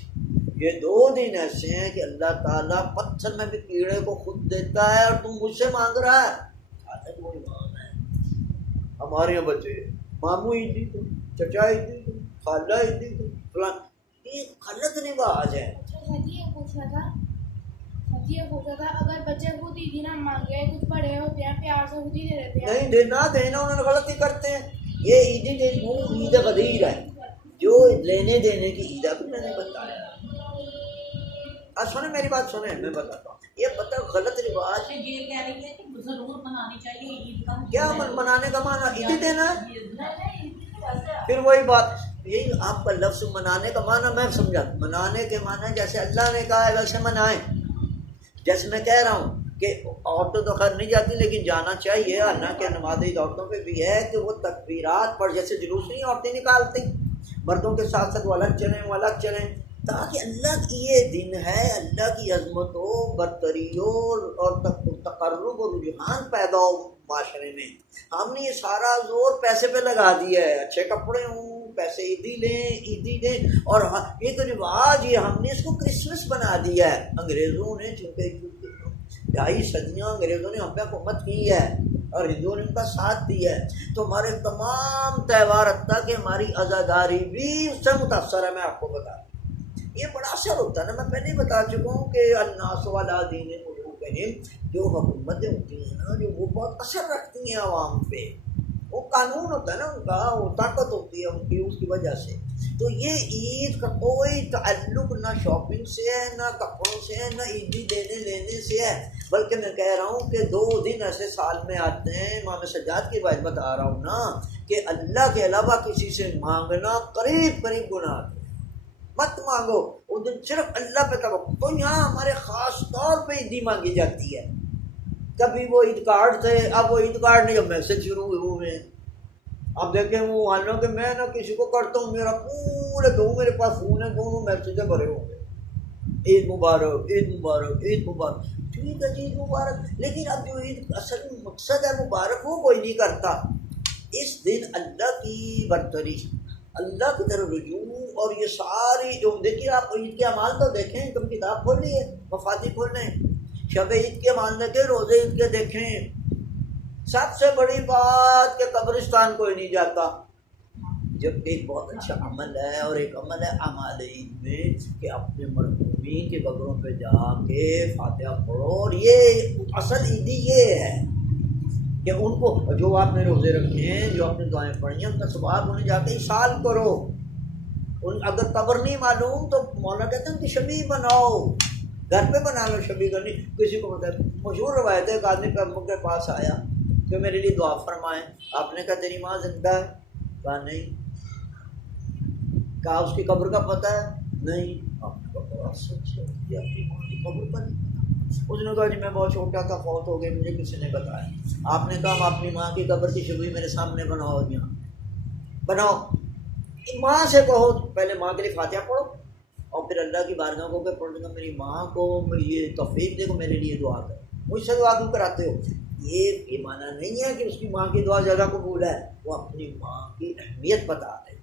یہ 2 دن ایسے ہیں کہ اللہ تعالیٰ پتھر میں بھی کیڑے کو خود دیتا ہے اور تم مجھ سے مانگ رہا ہے۔ وہ ایمان ہے۔ ہمارے یہاں بچے ماموں عیدی کو، چچا عیدی کو، خالہ عیدی کو، فلاں، یہ غلط رواج ہے۔ پوچھا تھا اگر بچے خود عیدی نہ مانگے، کچھ بڑے ہوتے ہیں پیار سے خود ہی دے دیتے ہیں، نہیں دینا انہوں نے غلطی کرتے ہیں۔ یہ عیدی دین وہ عید غدیر ہے جو لینے دینے کی عید ہے، میں نے بتایا۔ اب سنیں میری بات سنیں، میں بتاتا ہوں یہ پتہ غلط رواج یہ کہہ رہی ہے کہ ضرور منانی چاہیے عید کا، کیا منانے کا معنی عیدی دینا ہے؟ پھر وہی بات، یہی آپ کا لفظ منانے کا معنی میں سمجھا، منانے کے معنی جیسے اللہ نے کہا ہے ویسے منائیں۔ جیسے میں کہہ رہا ہوں کہ عورتوں تو خیر نہیں جاتی لیکن جانا چاہیے، حالانکہ نماز عید عورتوں پہ بھی ہے کہ وہ تکبیرات پر جیسے جلوس نہیں عورتیں نکالتی، مردوں کے ساتھ ساتھ وہ الگ چلیں تاکہ اللہ کی یہ دن ہے، اللہ کی عظمت و برتری اور تقرب و رجحان پیدا ہو معاشرے میں۔ ہم نے یہ سارا زور پیسے پہ لگا دیا ہے، اچھے کپڑے ہوں، پیسے عیدی دیں، اور ایک رواج یہ ہم نے اس کو کرسمس بنا دیا ہے۔ انگریزوں نے چونکہ 2.5 صدیاں انگریزوں نے ہم پہ حکومت کی ہے اور ہندوؤں نے ان کا ساتھ دیا ہے، تو ہمارے تمام تہوار حتیٰ کہ ہماری عزاداری بھی اس سے متاثر ہے۔ میں آپ کو بتا دوں یہ بڑا اثر ہوتا ہے نا، میں پہلے ہی بتا چکا ہوں کہ الناس علی دین ملوکہم، جو حکومتیں ہوتی ہیں نا جو وہ بہت اثر رکھتی ہیں عوام پہ، وہ قانون ہوتا ہے نا ان کا، وہ طاقت ہوتی ہے ان کی، اس کی وجہ سے۔ تو یہ عید کا کوئی تعلق نہ شاپنگ سے ہے، نہ کپڑوں سے ہے، نہ عیدی دینے لینے سے ہے، بلکہ میں کہہ رہا ہوں کہ 2 دن ایسے سال میں آتے ہیں، امام سجاد کی بات بتا رہا ہوں نا کہ اللہ کے علاوہ کسی سے مانگنا قریب گناہ ہے، مت مانگو وہ دن، صرف اللہ پہ توکل۔ تو یہاں ہمارے خاص طور پہ عیدی مانگی جاتی ہے، کبھی وہ عید کارڈ تھے، اب وہ عید کارڈ نہیں، اب میسج شروع ہوئے ہیں۔ اب دیکھیں وہ حالوں کہ میں نہ کسی کو کرتا ہوں، میرا پورے میرے پاس فون ہے، دونوں میسیجیں بھرے ہوں گے، عید مبارک، عید مبارک، عید مبارک، ٹھیک ہے عید مبارک، لیکن اب جو عید اصل مقصد ہے مبارک وہ کوئی نہیں کرتا۔ اس دن اللہ کی برتری، اللہ کی طرف رجوع، اور یہ ساری جو دیکھیے آپ عید کے اعمال تو دیکھیں، تم کتاب کھول لیے مفادی کھول لیں، شب عید کے اعمال دیکھیں، روزے عید کے دیکھیں۔ سب سے بڑی بات کہ قبرستان کوئی نہیں جاتا، جب ایک بہت اچھا عمل ہے، اور ایک عمل ہے اعمال عید میں کہ اپنے مرحومین کے قبروں پہ جا کے فاتحہ پڑھو، اور یہ اصل عیدی یہ ہے کہ ان کو جو آپ نے روزے رکھے ہیں، جو آپ نے دعائیں پڑھی ہیں، ان کا ثواب انہیں جا کے اشال کرو۔ اگر قبر نہیں معلوم تو مولانا کہتے ہیں کہ شبیہ بناؤ، گھر پہ بنا لو شبیہ کرنی۔ کسی کو پتہ ہے، مشہور روایت ہے، ایک آدمی پیغمبر کے پاس آیا کہ میرے لیے دعا فرمائیں، آپ نے کہا تیری ماں زندہ ہے؟ کہا نہیں۔ کہا اس کی قبر کا پتہ ہے؟ نہیں۔ آپ نے کہا سچ ہے، یہ اپنی ماں کی قبر کا نہیں پتہ؟ اس نے کہا جی میں بہت چھوٹا تھا، فوت ہو گئے، مجھے کسی نے بتایا۔ آپ نے کہا ہم اپنی ماں کی قبر کی چھوی میرے سامنے بناؤ، یہاں بناؤ، ماں سے کہو پہلے ماں کے لیے فاتحہ پڑھو اور پھر اللہ کی بارگاہ کو کہ پڑھ دوں گا میری ماں کو یہ توفیق دے کو میرے لیے دعا کرو۔ مجھ سے دعا کیوں کراتے ہو؟ یہ معنی نہیں ہے کہ اس کی ماں کی دعا زیادہ قبول ہے، وہ اپنی ماں کی اہمیت بتا رہے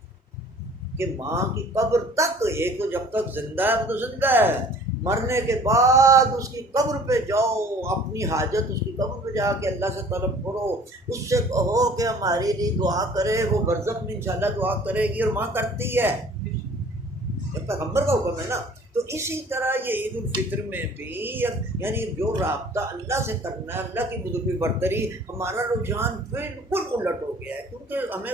کہ ماں کی قبر تک، ایک تو جب تک زندہ ہے وہ تو زندہ ہے، مرنے کے بعد اس کی قبر پہ جاؤ، اپنی حاجت اس کی قبر پہ جا کے اللہ سے طلب کرو، اس سے کہو کہ ہمارے لیے دعا کرے، وہ برزخ میں انشاءاللہ دعا کرے گی، اور ماں کرتی ہے، جب پیغمبر کا حکم ہے نا۔ تو اسی طرح یہ عید الفطر میں بھی یعنی جو رابطہ اللہ سے کرنا ہے، اللہ کی بزرگی برتری، ہمارا رجحان بالکل الٹ ہو گیا ہے، کیونکہ ہمیں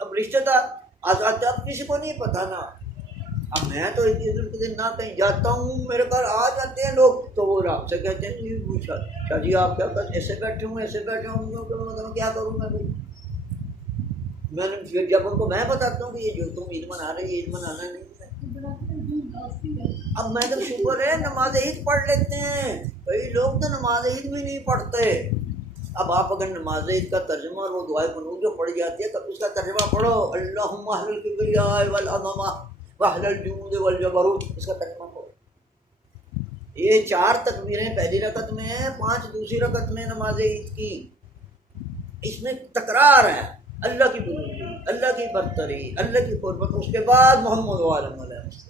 اب رشتہ دار آزاد، اب کسی کو نہیں پتہ نا، اب میں تو عید الفطر نہ کہیں جاتا ہوں، میرے گھر آ جاتے ہیں لوگ تو وہ آپ سے کہتے ہیں جی شاہ جی آپ کیا ایسے بیٹھے ہوں ایسے بیٹھے ہوں، کیا کروں میں بھائی؟ میں نے جب ان کو میں بتاتا ہوں کہ یہ جو تم عید منا رہے عید منانا نہیں ہے، اب میں تو شکر ہے نماز عید پڑھ لیتے ہیں، کئی لوگ تو نماز عید بھی نہیں پڑھتے۔ اب آپ اگر نماز عید کا ترجمہ اور وہ دعائے قنوت جو پڑھی جاتی ہے تو اس کا ترجمہ پڑھو، اللہم اہل الکبریاء والعظمہ واہل الجود والجبروت، اس کا ترجمہ پڑھو۔ یہ 4 تکبیریں پہلی رکعت میں ہیں، 5 دوسری رکعت میں نماز عید کی، اس میں تکرار ہے، اللہ کی بزرگی، اللہ کی برتری، اللہ کی قربت، اس کے بعد محمد علیہ وسلم۔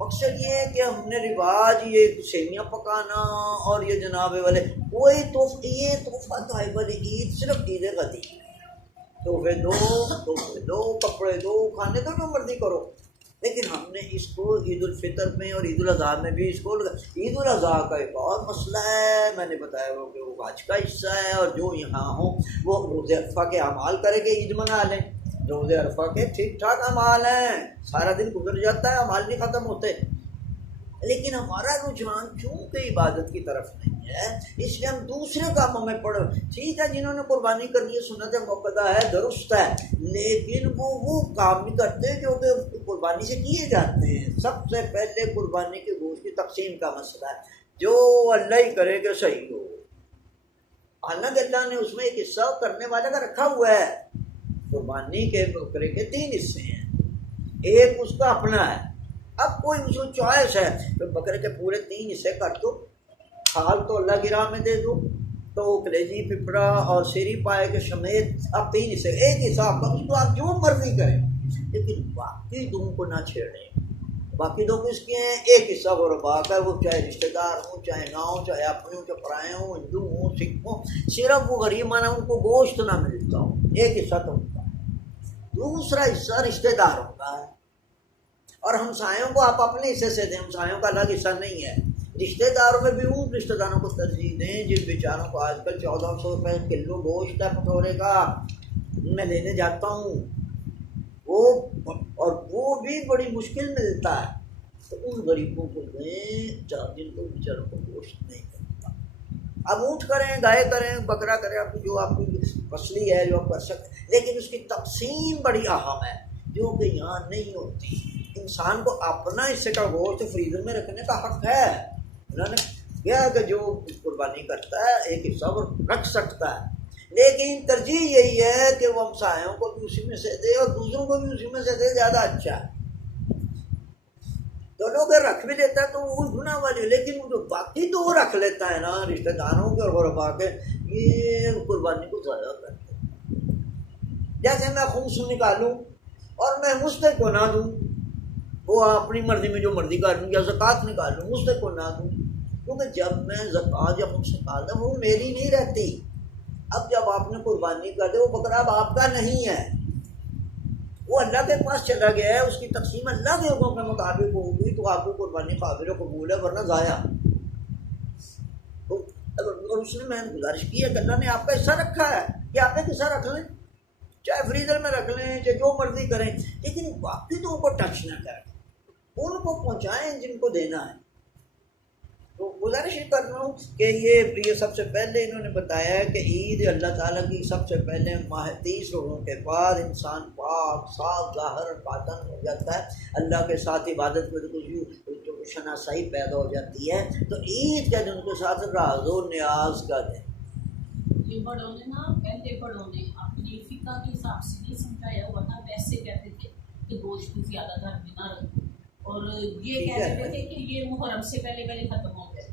مقصد یہ ہے کہ ہم نے رواج یہ سیویاں پکانا اور یہ جناب والے کوئی یہ تحفہ طائب عید صرف عید قدیر، تحفے دو، کپڑے دو، کھانے دو، جو مرضی کرو، لیکن ہم نے اس کو عید الفطر میں اور عید الاضحیٰ میں بھی اس کو عید الاضحیٰ کا ایک اور مسئلہ ہے، میں نے بتایا وہ کہ وہ حج کا حصہ ہے، اور جو یہاں ہوں وہ روزہ عرفہ کے اعمال کرے کہ عید منا لیں، روزہ عرفہ کے ٹھیک ٹھاک اعمال ہیں، سارا دن گزر جاتا ہے، اعمال نہیں ختم ہوتے، لیکن ہمارا رجحان چونکہ عبادت کی طرف نہیں ہے، اس لیے ہم دوسرے کاموں میں پڑھ، ٹھیک ہے جنہوں نے قربانی کرنی ہے سنت موقدہ ہے، درست ہے، لیکن وہ کام نہیں کرتے جو کہ قربانی سے کیے جاتے ہیں۔ سب سے پہلے قربانی کے گوشت کی تقسیم کا مسئلہ ہے، جو اللہ ہی کرے کہ صحیح ہو، حالانکہ اللہ نے اس میں ایک حصہ کرنے والے کا رکھا ہوا ہے۔ قربانی کے بکرے کے 3 حصے ہیں، ایک اس کا اپنا ہے، اب کوئی اس کو چوائس ہے تو بکرے کے پورے 3 حصے کر دو، کھال تو اللہ کی راہ میں دے دو، تو کلیجی پپڑا اور سیری پائے کے سمیت اب 3 حصے، ایک حصہ آپ کا، اس کو آپ جو مرضی کریں، لیکن باقی 2 کو نہ چھیڑیں، باقی 2 کس کے ہیں؟ ایک حصہ غربا کا، وہ چاہے رشتہ دار ہوں، چاہے نہ ہوں، چاہے اپنے ہوں، چاہے پرائے ہوں، ہندو ہوں، سکھ ہوں، صرف وہ غریب مانا ان کو گوشت نہ ملتا ہو، ایک حصہ تو ان کا ہے، دوسرا حصہ رشتہ داروں کا ہے، اور ہمسایوں کو آپ اپنے حصے سے دیں، ہمسایوں کا الگ حصہ نہیں ہے، رشتہ داروں میں بھی ان رشتہ داروں کو ترجیح دیں جن بیچاروں کو آج کل 1400 روپے کلو گوشت ہے پٹورے کا، میں لینے جاتا ہوں، وہ بھی بڑی مشکل ملتا ہے، تو ان غریبوں کو دیں جن کو بیچاروں کو گوشت نہیں ملتا۔ اب اونٹ کریں، گائے کریں، بکرا کریں، آپ جو آپ کی فصلی ہے جو آپ کر سکتے، لیکن اس کی تقسیم بڑی اہم ہے جو کہ یہاں نہیں ہوتی۔ انسان کو اپنا حصے کا گوشت فریزر میں رکھنے کا حق ہے، انہوں نے کہا کہ جو قربانی کرتا ہے ایک حصہ وہ رکھ سکتا ہے، لیکن ترجیح یہی ہے کہ وہ ہمسایوں کو بھی اسی میں سے دے اور دوسروں کو بھی اسی میں سے دے، زیادہ اچھا ہے۔ تو لوگ رکھ بھی لیتا ہے تو وہ گناہ والی، لیکن وہ جو باقی 2 رکھ لیتا ہے نا رشتہ داروں کے اور غربا کے، یہ قربانی کو ضائع کرتے ہیں۔ جیسے میں خمس نکالوں اور میں مستحق کو نہ دوں، وہ اپنی مرضی میں جو مرضی کر لوں، یا زکوٰۃ نکالوں مستحق کو نہ دوں، کیونکہ جب میں زکوٰۃ یا خمس نکالتا ہوں وہ میری نہیں رہتی۔ اب جب آپ نے قربانی کر دے وہ بکرا اب آپ کا نہیں ہے، وہ اللہ کے پاس چلا گیا ہے، اس کی تقسیم اللہ کے حکم کے مطابق ہوگی تو آپ کو قربانی قابل قبول ہے، ورنہ ضائع۔ اور اس نے میں نے گزارش کی ہے کہ اللہ نے آپ کا حصہ رکھا ہے کہ آپ ایک حصہ رکھ لیں، چاہے فریزر میں رکھ لیں، چاہے جو مرضی کریں، لیکن باقی تو ان کو ٹچ نہ کریں، ان کو پہنچائیں جن کو دینا ہے۔ تو گزارش یہ کر رہا ہوں کہ یہ سب سے پہلے انہوں نے بتایا ہے کہ عید اللہ تعالیٰ کی سب سے پہلے ماہ 30 روزوں کے بعد انسان پاک صاف ظاہر باطن ہو جاتا ہے، اللہ کے ساتھ عبادت میں تو شناسائی پیدا ہو جاتی ہے. تو عید کا دن کے ساتھ راز و نیاز کا دن. یہ بڑوں نے نا پہلے بڑوں نے اپنی فقہ کے حساب سے نہیں سمجھایا ہوا تھا. ویسے کہتے تھے کہ گوشت کو زیادہ گھر میں نہ رکھو, اور یہ کہہ دیتے تھے کہ یہ محرم سے پہلے ختم ہو گئے.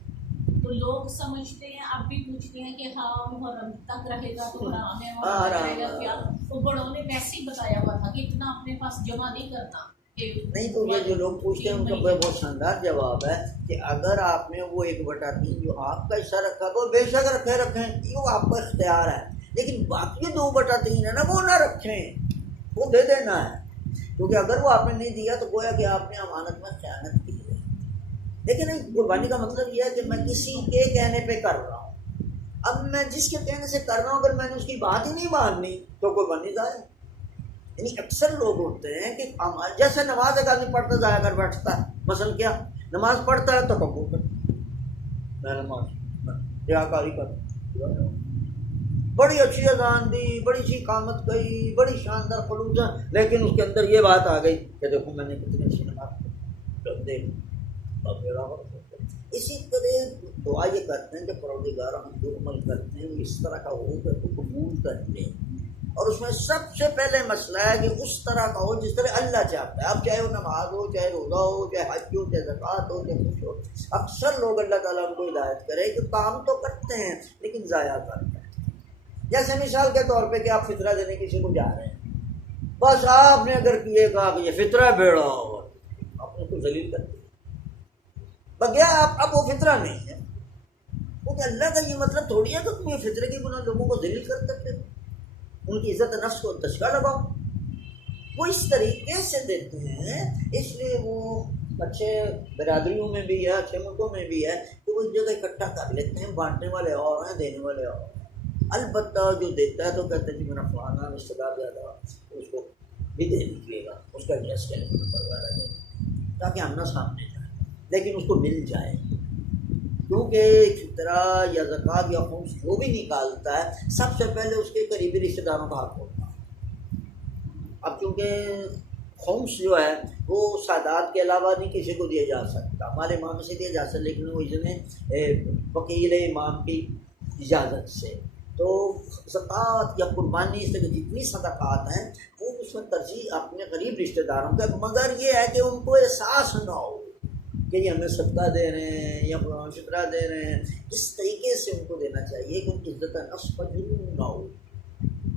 تو لوگ سمجھتے ہیں, اب بھی پوچھتے ہیں کہ ہاں محرم تک رہے گا تو حرام ہے, اور رہے گا کیا. تو بڑوں نے ویسے ہی بتایا ہوا تھا کہ اتنا اپنے پاس جمع نہیں کرنا. نہیں تو یہ جو لوگ پوچھتے ہیں ان کا بہت شاندار جواب ہے کہ اگر آپ نے وہ 1/3 جو آپ کا حصہ رکھا تو بے شک رکھیں, یہ آپ کا اختیار ہے. لیکن باقی 2/3 ہے نا وہ نہ رکھیں, وہ دے دینا ہے. کیونکہ اگر وہ آپ نے نہیں دیا تو گویا کہ آپ نے امانت میں خیانت کی ہے. لیکن قربانی کا مطلب یہ ہے کہ میں کسی کے کہنے پہ کر رہا ہوں. اب میں جس کے کہنے سے کر رہا ہوں اگر میں نے اس کی بات ہی نہیں ماننی تو قربانی ضائع. یعنی اکثر لوگ ہوتے ہیں کہ جیسے نماز ایک آدمی پڑھتا ضائع کر بیٹھتا ہے. مثلا کیا نماز پڑھتا ہے تو کبو کر میں نماز ریاکاری کر, بڑی اچھی اذان دی, بڑی سی قامت گئی, بڑی شاندار خلوص ہے, لیکن اس کے اندر یہ بات آ گئی کہ دیکھو میں نے کتنی اچھی نماز دیکھ. اسی طرح دعا یہ کرتے ہیں کہ پروردگار ہم جو عمل کرتے ہیں وہ اس طرح کا ہو کہ تو قبول کر لیں. اور اس میں سب سے پہلے مسئلہ ہے کہ اس طرح کا ہو جس طرح اللہ چاہتا ہے. اب چاہے وہ نماز ہو, چاہے روزہ ہو, چاہے حج ہو, چاہے زکوٰۃ ہو, چاہے کچھ ہو. اکثر لوگ اللہ تعالیٰ ان کو ہدایت کرے کہ کام تو کرتے ہیں لیکن ضائع کرتے ہیں. جیسے مثال کے طور پہ کہ آپ فطرہ دینے کسی کو جا رہے ہیں, بس آپ نے اگر یہ کہا کہ یہ فطرہ بیڑا ہو, آپ نے کو ذلیل کر دیا. بگیا اب وہ فطرہ نہیں ہے, کیونکہ اللہ کا یہ مطلب تھوڑی ہے کہ تم یہ فطرے کی گناہ لوگوں کو ذلیل کر سکتے ہو, ان کی عزت نفس کو دھچکا لگاؤ. وہ اس طریقے سے دیتے ہیں. اس لیے وہ اچھے برادریوں میں بھی ہے, اچھے ملکوں میں بھی ہے کہ وہ ایک جگہ اکٹھا کر لیتے ہیں. بانٹنے والے اور ہیں, دینے والے اور ہیں. البتہ جو دیتا ہے تو کہتے ہیں کہ میرا فلانا رشتہ دار زیادہ اس کو بھی دے دیجیے گا, اس کا ایڈریس ٹیلیفون نمبر وغیرہ دے دیں تاکہ آمنا سامنے جائے, لیکن اس کو مل جائے. کیونکہ فطرہ یا زکوٰۃ یا خمس جو بھی نکالتا ہے سب سے پہلے اس کے قریبی رشتہ داروں کا حق ہوتا ہے. اب چونکہ خمس جو ہے وہ سادات کے علاوہ نہیں کسی کو دیا جا سکتا, ہمارے امام سے دیا جا سکتا, لیکن وہ اذن وکیل امام کی اجازت سے. تو زکوٰۃ یا قربانی سے جتنی صدقات ہیں وہ اس میں ترجیح اپنے قریب رشتہ داروں کا, مگر یہ ہے کہ ان کو احساس نہ ہو کہ یہ ہمیں صدقہ دے رہے ہیں یا فطرہ دے رہے ہیں. اس طریقے سے ان کو دینا چاہیے کہ ان کی عزت نفس پر جنون نہ ہو,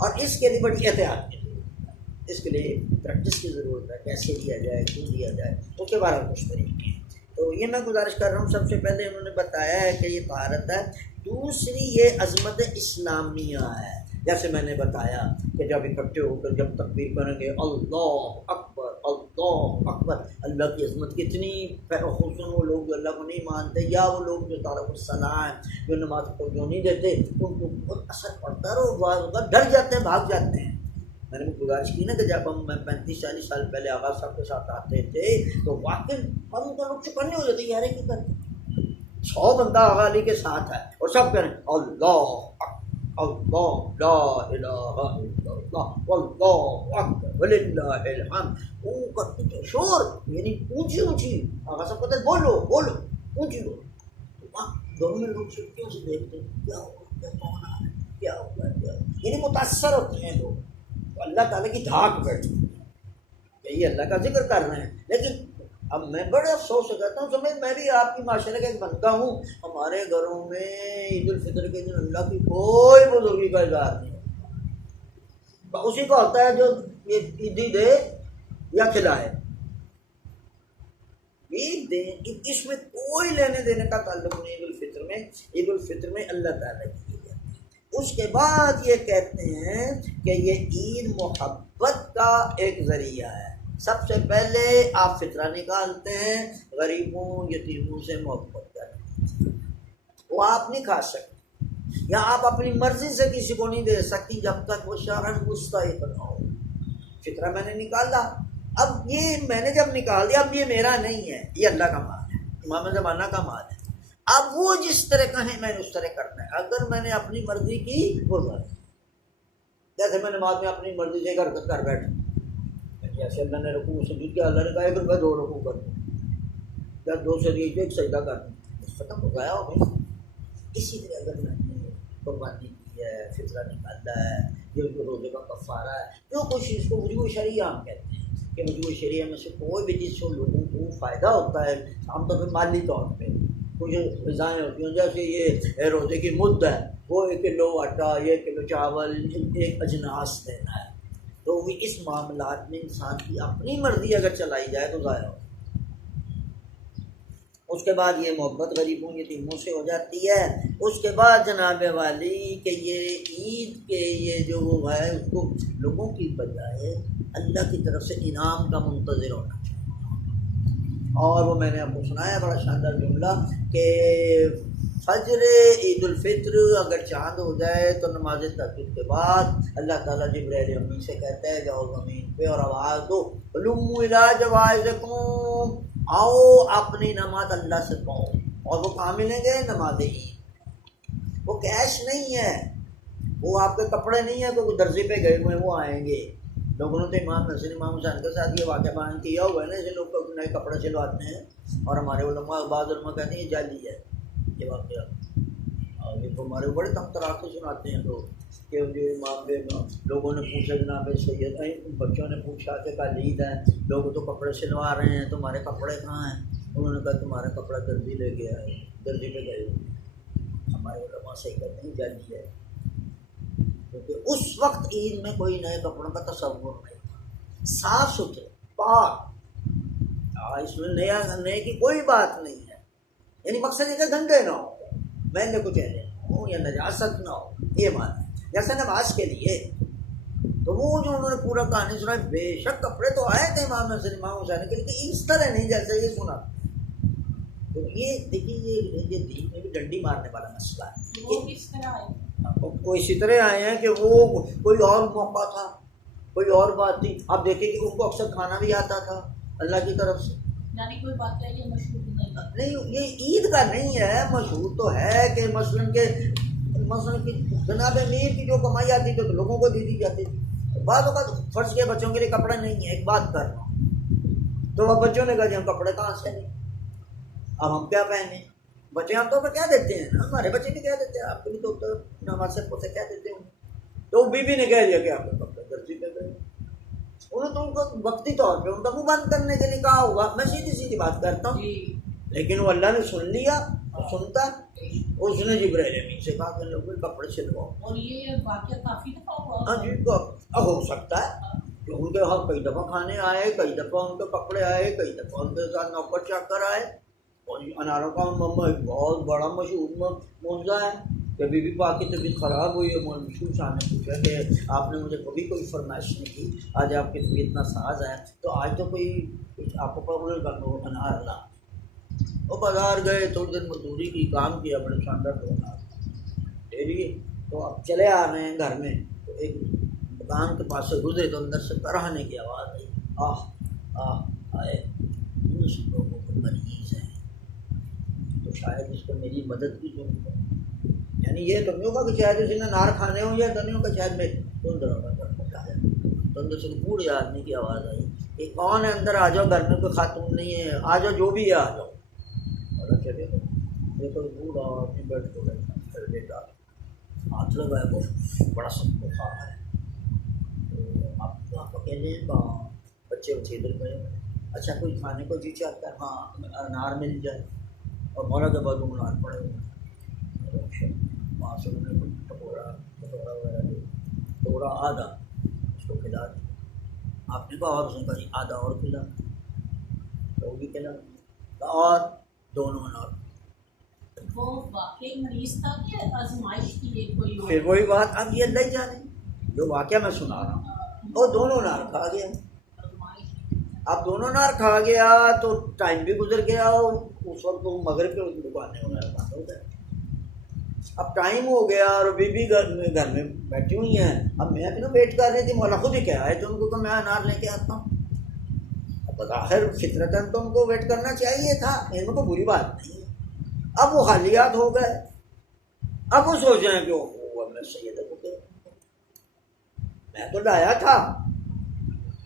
اور اس کے لیے بڑی احتیاط کی ضرورت ہے. اس کے لیے پریکٹس کی ضرورت ہے, کیسے دیا جائے, کیوں دیا جائے, اس کے بارے میں کچھ طریقے ہیں. تو یہ میں گزارش کر رہا ہوں. سب سے پہلے انہوں نے بتایا ہے کہ یہ طہارت ہے. دوسری یہ عظمت اسلامیہ ہے. جیسے میں نے بتایا کہ جب اکٹھے ہو کر جب تکبیر کریں گے اللہ اکبر اللہ اکبر, اللہ کی عظمت کتنی, خصوصاً وہ لوگ جو اللہ کو نہیں مانتے یا وہ لوگ جو تارک الصلاۃ ہیں, جو نماز کو جو نہیں دیتے, ان کو بہت اثر پڑتا ہے اور ڈر جاتے ہیں, بھاگ جاتے ہیں. میں نے گزارش کی نا کہ جب ہم 35-40 سال پہلے آغا صاحب کے ساتھ آتے تھے تو واقعی ہم تو لوگ چکنے ہو جاتے, یار کیوں کرتے 100 بندہ آغا علی کے ساتھ ہے اور سب کہہ رہے ہیں اللہ اللہ لا الہ الا اللہ واللہ اکبر وللہ الحمد. وہ کرتے تھے شور, یعنی اونچی اونچی. آغا صاحب کہتے ہیں بولو بولو اونچی بولو. تو وہاں دونوں میں لوگ چھٹکیوں سے دیکھتے ہیں کیا ہوگا, کیا کون آ رہا ہے, کیا ہوگا, کیا, یعنی متاثر ہوتے ہیں لوگ. اللہ تعالیٰ کی دھاک بیٹھتی ہے, یہی اللہ کا ذکر کر رہے ہیں. لیکن اب میں بڑے افسوس سے کہتا ہوں, سمجھ میں بھی آپ کی معاشرے کا ایک بندہ ہوں. ہمارے گھروں میں عید الفطر کے دن اللہ کی کوئی بزرگی کا اظہار نہیں ہوتا. اسی کا ہوتا ہے جو عیدی دے یا کھلائے, عید دے, اس میں کوئی لینے دینے کا تعلق نہیں. عید الفطر میں اللہ تعالیٰ کی. اس کے بعد یہ کہتے ہیں کہ یہ عید محبت کا ایک ذریعہ ہے. سب سے پہلے آپ فطرہ نکالتے ہیں, غریبوں یتیموں سے محبت کریں. وہ آپ نہیں کھا سکتے یا آپ اپنی مرضی سے کسی کو نہیں دے سکتی جب تک وہ شرعاً مستحق نہ ہو. فطرہ میں نے نکالا, اب یہ میں نے جب نکال دیا اب یہ میرا نہیں ہے, یہ اللہ کا مال ہے, امام زمانہ کا مال ہے. اب وہ جس طرح کہیں میں نے اس طرح کرنا ہے. اگر میں نے اپنی مرضی کی وہ غلط, جیسے میں نماز میں اپنی مرضی سے حرکت کر بیٹھا, جیسے اللہ نے رکوع سجود کیا, اللہ نے کہا کہ میں 2 رکوع کر دوں, کیا 2 سجدے ایک سجدہ کر دیں ختم ہو گیا ہو بھائی. اسی طرح اگر میں نے قربانی کی ہے, فطرہ نکالا ہے, یہ روزے کا کفارہ ہے, جو کچھ اس کو وجوہ شرعیہ ہم کہتے ہیں کہ وجوہ شرعیہ میں سے کوئی بھی جس سے لوگوں کو فائدہ ہوتا ہے عام طور پہ مالی طور پہ کچھ غذائیں ہوتی ہیں, جیسے یہ روزے کی مد ہے, وہ 1 کلو آٹا, 1 کلو چاول, 1 اجناس دینا ہے, تو وہ اس معاملات میں انسان کی اپنی مرضی اگر چلائی جائے تو ضائع ہو. اس کے بعد یہ محبت غریبوں یتیموں سے ہو جاتی ہے. اس کے بعد جناب والی کہ یہ عید کے یہ جو وہ ہے اس کو لوگوں کی بجائے اللہ کی طرف سے انعام کا منتظر ہونا چاہیے. اور وہ میں نے آپ کو سنایا بڑا شاندار جملہ کہ فجر عید الفطر اگر چاند ہو جائے تو نماز تہجد کے بعد اللہ تعالیٰ جبرائیل امین سے کہتا ہے جاؤ زمین پہ اور آواز دو لموا الی جوائزکم, آؤ اپنی نماز اللہ سے پاؤ. اور وہ کہاں ملیں گے؟ نماز عید. وہ کیش نہیں ہے, وہ آپ کے کپڑے نہیں ہیں کہ وہ درزی پہ گئے ہوئے وہ آئیں گے. لوگوں نے تو امام حسین امام حسین کے ساتھ یہ واقعہ بیان کیا ہوا ہے نا, جیسے لوگ نئے کپڑے سلواتے ہیں اور ہمارے علماء بعض علماء کہتے ہیں یہ جعلی ہے یہ واقعہ. اور یہ تو ہمارے بڑے تنگ طرح سے سناتے ہیں لوگ کہ جو امام لوگوں نے پوچھا جناب سید بچوں نے پوچھا کہ کل عید ہے, لوگ تو کپڑے سلوا رہے ہیں, تمہارے کپڑے کہاں ہیں؟ انہوں نے کہا تمہارا کپڑا درزی لے گیا ہے, درزی پہ گئے. ہمارے علماء صحیح کہتے ہیں جعلی ہے, کیونکہ اس وقت عید میں کوئی نئے کپڑوں کا تصور نہیں تھا, صاف ستھرے پاک, اس میں نئے کی کوئی بات نہیں ہے. یعنی مقصد یہ کہ گندے نہ ہو, مہنگے کو چہرے ہوں یا نجاست نہ ہو, یہ مانا ہے. جیسے نماز کے لیے تو وہ جو انہوں نے پورا کہانی سنا, بے شک کپڑے تو آئے تھے امام حسین امام حسین کے لیے, اس طرح نہیں جیسے یہ سنا. تو یہ دیکھیے یہ دین میں بھی ڈنڈی مارنے والا مسئلہ ہے. وہ کس طرح آئے؟ وہ اسی طرح آئے ہیں کہ وہ کوئی اور موقع تھا, کوئی اور بات تھی. آپ دیکھیں کہ ان کو اکثر کھانا بھی آتا تھا اللہ کی طرف سے. یعنی کوئی بات ہے یہ مشہور نہیں, یہ عید کا نہیں ہے, مشہور تو ہے کہ مثلاً کہ جناب امیر کی جو کمائی آتی تھی تو لوگوں کو دے دی جاتی تھی. بعض اوقات فرض کے بچوں کے لیے کپڑے نہیں ہیں, ایک بات کر رہا ہوں, تو اب بچوں نے کہا جی ہم کپڑے کہاں سے نہیں, اب ہم کیا پہنیں؟ بچے عام طور پر کیا دیتے ہیں, ہمارے بچے بھی کیا دیتے ہیں, آپ کو بھی تو نماز سے کیا دیتے ہیں. تو بیوی نے کہہ دیا کہ آپ کے کپڑے درزی پہ گئے. انہوں نے تو ان کو وقتی طور پہ ان کا منہ بند کرنے کے لیے کہا ہوگا, میں سیدھی سیدھی بات کرتا ہوں, لیکن وہ اللہ نے سن لیا, سنتا. اس نے جبرائیل امین سے کہا کہ لوگ کپڑے سلواؤ. اور یہ واقعہ کافی دفعہ ہوا. ہاں جی, ہو سکتا ہے کہ ان کے ہاں کئی دفعہ کھانے آئے, کئی دفعہ ان کے کپڑے آئے, کئی دفعہ ان کے ساتھ نوکر چاکر آئے. اور اناروں کا بہت بڑا مشہور موضوع ہے کہ بی بی پاک کی طبیعت خراب ہوئی ہے. مشہور شاہ نے پوچھا کہ آپ نے مجھے کبھی کوئی فرمائش نہیں کی, آج آپ کی طبیعت اتنا ساز ہے تو آج تو کوئی کچھ آپ کو پرابلم کر دو انار لا. وہ بازار گئے, تھوڑی دیر مزدوری کی, کام کیا, بڑے شاندار دو انار لے لیے. تو اب چلے آ رہے ہیں گھر میں, تو ایک دکان کے پاس سے گزرے تو اندر سے کراہنے کی آواز آئی. آئے ان لوگوں کو مریض ہیں تو شاید اس کو میری مدد کی ضرورت ہے. یعنی یہ تو نہیں ہوگا کہ شاید اس نے نار کھانے ہوں, یا تو نہیں ہوگا شاید میں تو اندر سے بوڑھے آدمی کی آواز آئی کہ کون ہے اندر, آ جاؤ, گھر میں کوئی خاتون نہیں ہے, آ جاؤ, جو بھی ہے آ جاؤ. اور چلے گا یہ کوئی بوڑھا آدمی بیٹھ کے بیٹھا بیٹا ہاتھ لگایا, وہ بڑا سب کو کھا ہے. تو آپ کو کہنے بچے بچے ادھر گئے, اچھا کوئی کھانے کو جی چاہتا ہے, ہاں انار مل جائے. اور مولا کے بعد انار پڑے ہوئے, وہاں سے انہوں نے ٹکوڑا وغیرہ ٹکوڑا آدھا اس کو کھلا دیا. آپ نے کہا اور اس نے کہا جی آدھا اور کھلا, تو وہ بھی کھلا اور دونوں انار. وہ واقعی مریض تھا کہ آزمائش کی ہے کوئی اور؟ پھر وہی بات, اب یہ اللہ ہی جانے, جو واقعہ میں سنا رہا ہوں. اور دونوں نار کھا گیا. اب دونوں نار کھا گیا تو ٹائم بھی گزر گیا, اس وقت تو مغرب کے دکانیں وغیرہ بند ہو گئے. اب ٹائم ہو گیا اور بیوی گھر میں بیٹھی ہوئی ہیں. اب میں اپنا ویٹ کر رہی تھی, مولا خود ہی کہا ہے تو ان کو کہ میں انار لے کے آتا ہوں. اب بظاہر فطرتاً تو ان کو ویٹ کرنا چاہیے تھا, ان کو بری بات نہیں ہے. اب وہ خالیات ہو گئے, اب وہ سوچ رہے ہیں کہ وہ میں سید کو میں تو لایا تھا.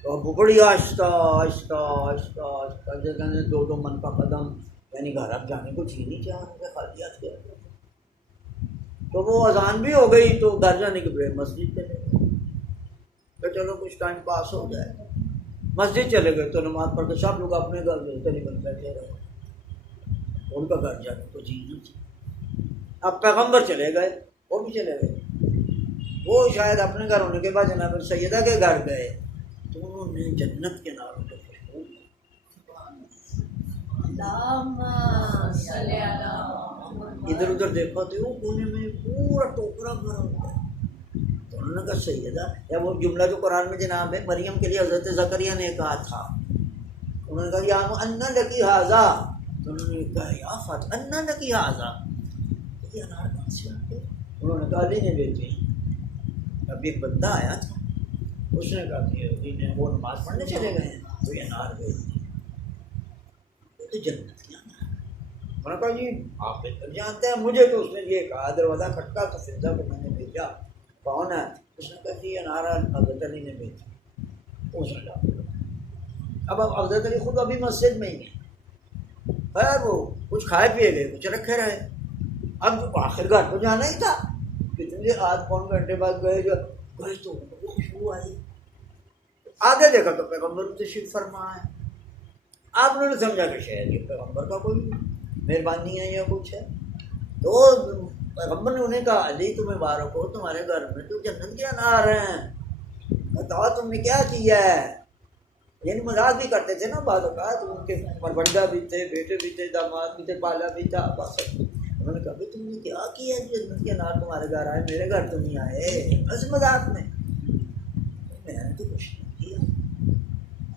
تو اب بڑی آہستہ آہستہ آہستہ آہستہ جگہ نے 2 من کا قدم یعنی گھر اب جانے کو جی نہیں چاہ رہے، خالیات کیا. تو وہ اذان بھی ہو گئی تو گھر جانے کے بجائے مسجد چلے گئے تو چلو کچھ ٹائم پاس ہو جائے. مسجد چلے گئے تو نماز پڑھ کے سب لوگ اپنے گھر میں تقریباً بیٹھے رہے، ان کا گھر جانے کو جی نہیں چاہیے. اب پیغمبر چلے گئے، وہ بھی چلے گئے، وہ شاید اپنے گھر ہونے کے بعد جناب سیدہ کے گھر گئے تو انہوں نے جنت کے ناروں کو خوشبو دی. ادھر ادھر دیکھا تو وہ کونے میں پورا ٹوکرا بھرا ہوا ہے. تو انہوں نے کہا سیدہ، یا وہ جملہ جو قرآن میں جناب ہے مریم کے لیے حضرت زکریا نے کہا تھا، انہوں نے کہا یا انا لکی ھذا، تو انہوں نے کہا یا فاطمہ انا لکی ھذا، یہ انار کہاں سے آتے؟ انہوں نے کہا علی نے بیچے ہیں. اب ایک بندہ آیا تھا، اس نے کہا کہ علی نے وہ نماز پڑھنے چلے گئے ہیں تو یہ انار بیچ دیے، تو جنت کی انار. انہوں نے کہا جی آپ بہتر جانتے ہیں، مجھے تو اس نے یہ کہا، دروازہ کھٹکا تو فضا کو میں نے بھیجا، کون ہے؟ اس نے کہا جی انار حضرت علی نے بیچا. اس نے کہا اب حضرت علی خود ابھی مسجد میں ہی ہیں، خیر وہ کچھ کھائے پیے گئے، کچھ رکھے رہے. اب آخر گھر کو جانا ہی تھا، کتنے آدھ پون گھنٹے بعد گئے، جو گئے تو خوشبو آئی. آگے دیکھا تو پیغمبر تشریف فرما ہے. آپ نے سمجھا کہ شاید یہ پیغمبر کا کوئی مہربانی ہے یا کچھ ہے. تو پیغمبر نے انہیں کہا علی تمہیں مبارک ہو، تمہارے گھر میں تو جنت کے انار ہیں، بتاؤ تم نے کیا کیا ہے. یعنی مذاق بھی کرتے تھے نا بعض اوقات، ان کے پروندہ بھی تھے، بیٹے بھی تھے، داماد بھی تھے، پالا بھی تھا. بس انہوں نے کہا بھائی تم نے کیا کیا جنت کے انار تمہارے گھر آئے، میرے گھر تو نہیں آئے. بس مذاق میں نے تو کچھ نہیں کیا.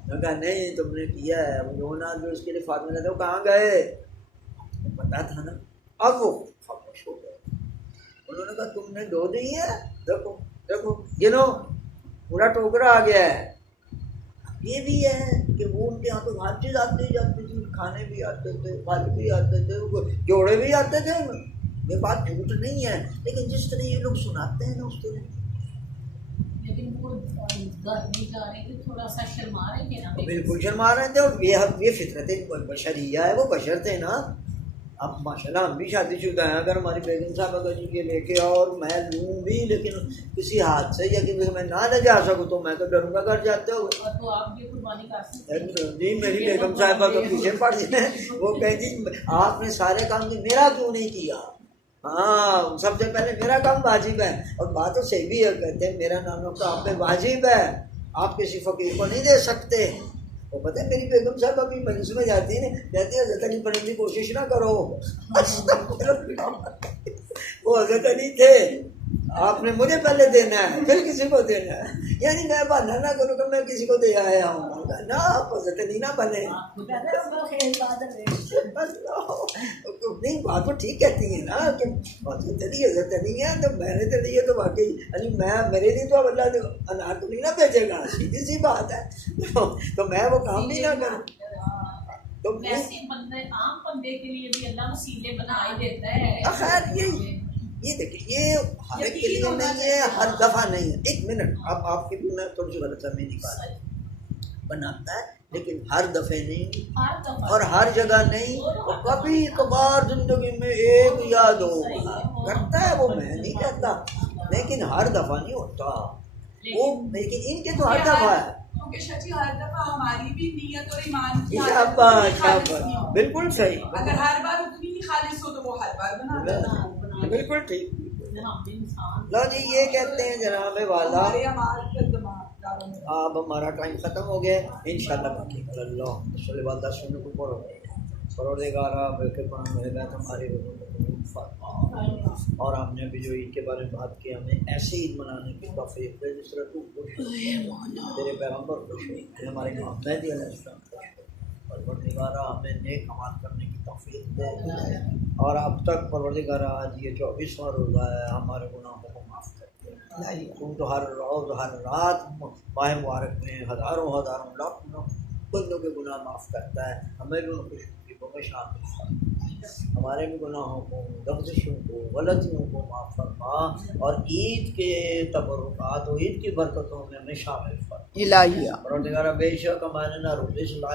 میں کہا نہیں تم نے کیا ہے. وہ جو نار جو اس کے لیے فاطمہ نے تو کہاں گئے، پتا تھا نا. اب وہ خاموش ہو گئے. انہوں نے کہا تم نے دو دی ہے، دیکھو دیکھو گنو پورا ٹوکرا آ گیا ہے. یہ بھی ہے کہ وہ ان کے یہاں تو ہر چیز آتی جاتی تھی، کھانے بھی آتے تھے، پھل بھی آتے تھے، جوڑے بھی آتے تھے. یہ بات جھوٹ نہیں ہے، لیکن جس طرح یہ لوگ سناتے ہیں نا اس طرح لیکن وہ گھر میں جا رہے تھے تھوڑا سا شرما رہے تھے نا. بالکل شرما رہے تھے. اور یہ فطرت بشریہ ہے، وہ بشر تھے نا. اب ماشاء اللہ ہم بھی شادی شدہ ہیں، اگر ہماری بیگم صاحب اگر جی یہ لے کے اور میں لوں بھی، لیکن کسی ہاتھ سے یا کہ میں نہ لے جا سکوں تو میں تو ڈروں گا گھر جاتے ہوئے. تو آپ یہ قربانی کر سکتے ہیں. جی میری بیگم صاحبہ تو پیچھے پڑ جائیں، وہ کہتی آپ نے سارے کام کی میرا کیوں نہیں کیا. ہاں سب سے پہلے میرا کام واجب ہے. اور بات تو صحیح بھی ہے، کہتے ہیں میرا نام کا آپ پہ واجب ہے، آپ کسی فقیر کو نہیں دے سکتے. وہ پتہ ہے میری بیگم صاحب ابھی مجلس میں جاتی ہے، کہتی ہے حضرت علی پڑھنے کی کوشش نہ کرو. وہ حضرت علی تھے، آپ نے مجھے پہلے دینا ہے پھر کسی کو دینا ہے. یعنی میں بہانا نہ کروں کہ میں کسی کو دے آیا ہوں. نہ آپ حضرت علی نہ بنے. نہیں بات تو ٹھیک کہتی ہیں نا کہ حضرت علی ہے تو میں نے تو لی ہے تو واقعی علی میں میرے لیے تو اب اللہ نے انار تو نہیں نہ بھیجے گا، سیدھی سی بات ہے. تو میں وہ کام بھی نہ کروں. تو ویسے بندے عام بندے کے لیے بھی اللہ وسیلے بنا ہی دیتا ہے. خیر یہ دیکھیں یہ ہر ایک کے لیے نہیں ہے، ہر دفعہ نہیں ہے. ایک منٹ اب آپ کے بھی میں تھوڑی سی غلط فہمی نکال بناتا ہے، لیکن ہر دفعہ نہیں اور ہر جگہ نہیں. کبھی کبھار زندگی میں ایک یا دو کرتا ہے، وہ میں نہیں کہتا، لیکن ہر دفعہ نہیں ہوتا وہ. لیکن ان کے تو ہر دفعہ ہے، کیونکہ شچی ہر دفعہ ہماری بھی نیت اور ایمان کی بالکل صحیح. اگر ہر بار اتنی ہی خالص ہو تو وہ ہر بار بنا دینا. بالکل ٹھیک. لو جی یہ کہتے ہیں جناب والا اب ہمارا ٹائم ختم ہو گیا. انشاءاللہ باقی اللہ صلی اللہ سننے کو پڑھو پروردگارا ہماری اور ہم نے ابھی جو عید کے بارے میں بات کی، ہمیں ایسی عید منانے کی توفیق دے جس طرح تو خوش ہو، تیرے پیغمبر خوش ہوئے، ہمارے امام مہدی علیہ السلام خوش ہوئے. پروردگارا ہمیں نیک عمل کرنے کی توفیق دے. اور اب تک پروردگارا آج یہ 24واں روزہ ہے، ہمارے گناہوں کو معاف کر دے. تم تو ہر روز ہر رات ماہ مبارک میں ہزاروں لاکھوں بندوں کے گناہ معاف کرتا ہے. ہمیں بھی ان خوشی کو شامل فرما، ہمارے بھی گناہوں کو، لفظشوں کو، غلطیوں کو معاف فرما، اور عید کے تبرکات و عید کی برکتوں میں ہمیں شامل فرما. پروردگارا بے شک ہمارے نہ روزے سے